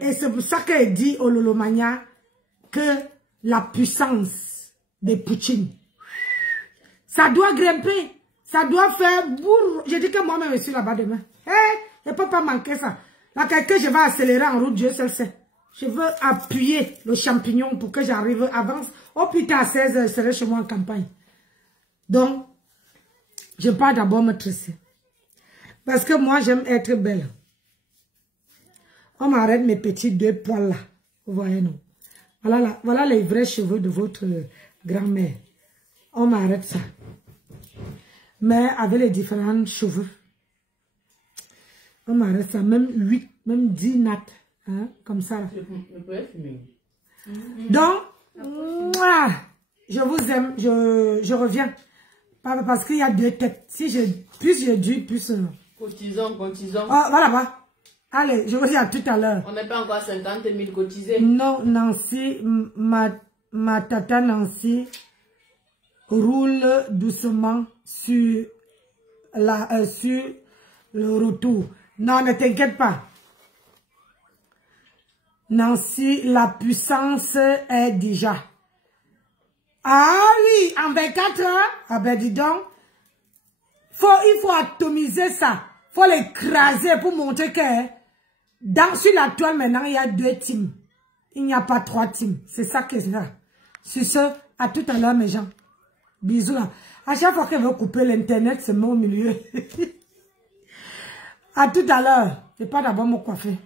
Et c'est pour ça qu'elle dit au Lolomania que la puissance de Poutine, ça doit grimper. Ça doit faire bourre. Je dis que moi-même je suis là-bas demain. Je ne peux pas manquer ça. Là, quelqu'un, je vais accélérer en route, Dieu seul sait. Je veux appuyer le champignon pour que j'arrive avance. Au plus tard, à 16 h, je serai chez moi en campagne. Donc, je pars d'abord me tresser. Parce que moi, j'aime être belle. On m'arrête mes petits 2 poils là. Vous voyez, non? Voilà les vrais cheveux de votre grand-mère. On m'arrête ça. Mais avec les différents cheveux. On m'arrête ça. Même 8, même 10 nattes. Hein, comme ça. Là. Donc, je vous aime. Je reviens. Parce qu'il y a 2 têtes. Si plus je dis, plus... Cotisons. Oh, voilà. Allez, je vous dis à tout à l'heure. On n'est pas encore à 50 000 cotisés. Non, Nancy, ma tata Nancy roule doucement sur le retour. Non, ne t'inquiète pas. Nancy, la puissance est déjà. Ah oui, en 24 heures. Ah ben dis donc. Il faut atomiser ça. Il faut l'écraser pour montrer que sur la toile maintenant, il y a 2 teams. Il n'y a pas 3 teams. C'est ça que c'est là. Sur ce, à tout à l'heure mes gens. Bisous là. À chaque fois qu'elle veut couper l'internet, c'est moi au milieu. À tout à l'heure. Je vais pas d'abord me coiffer.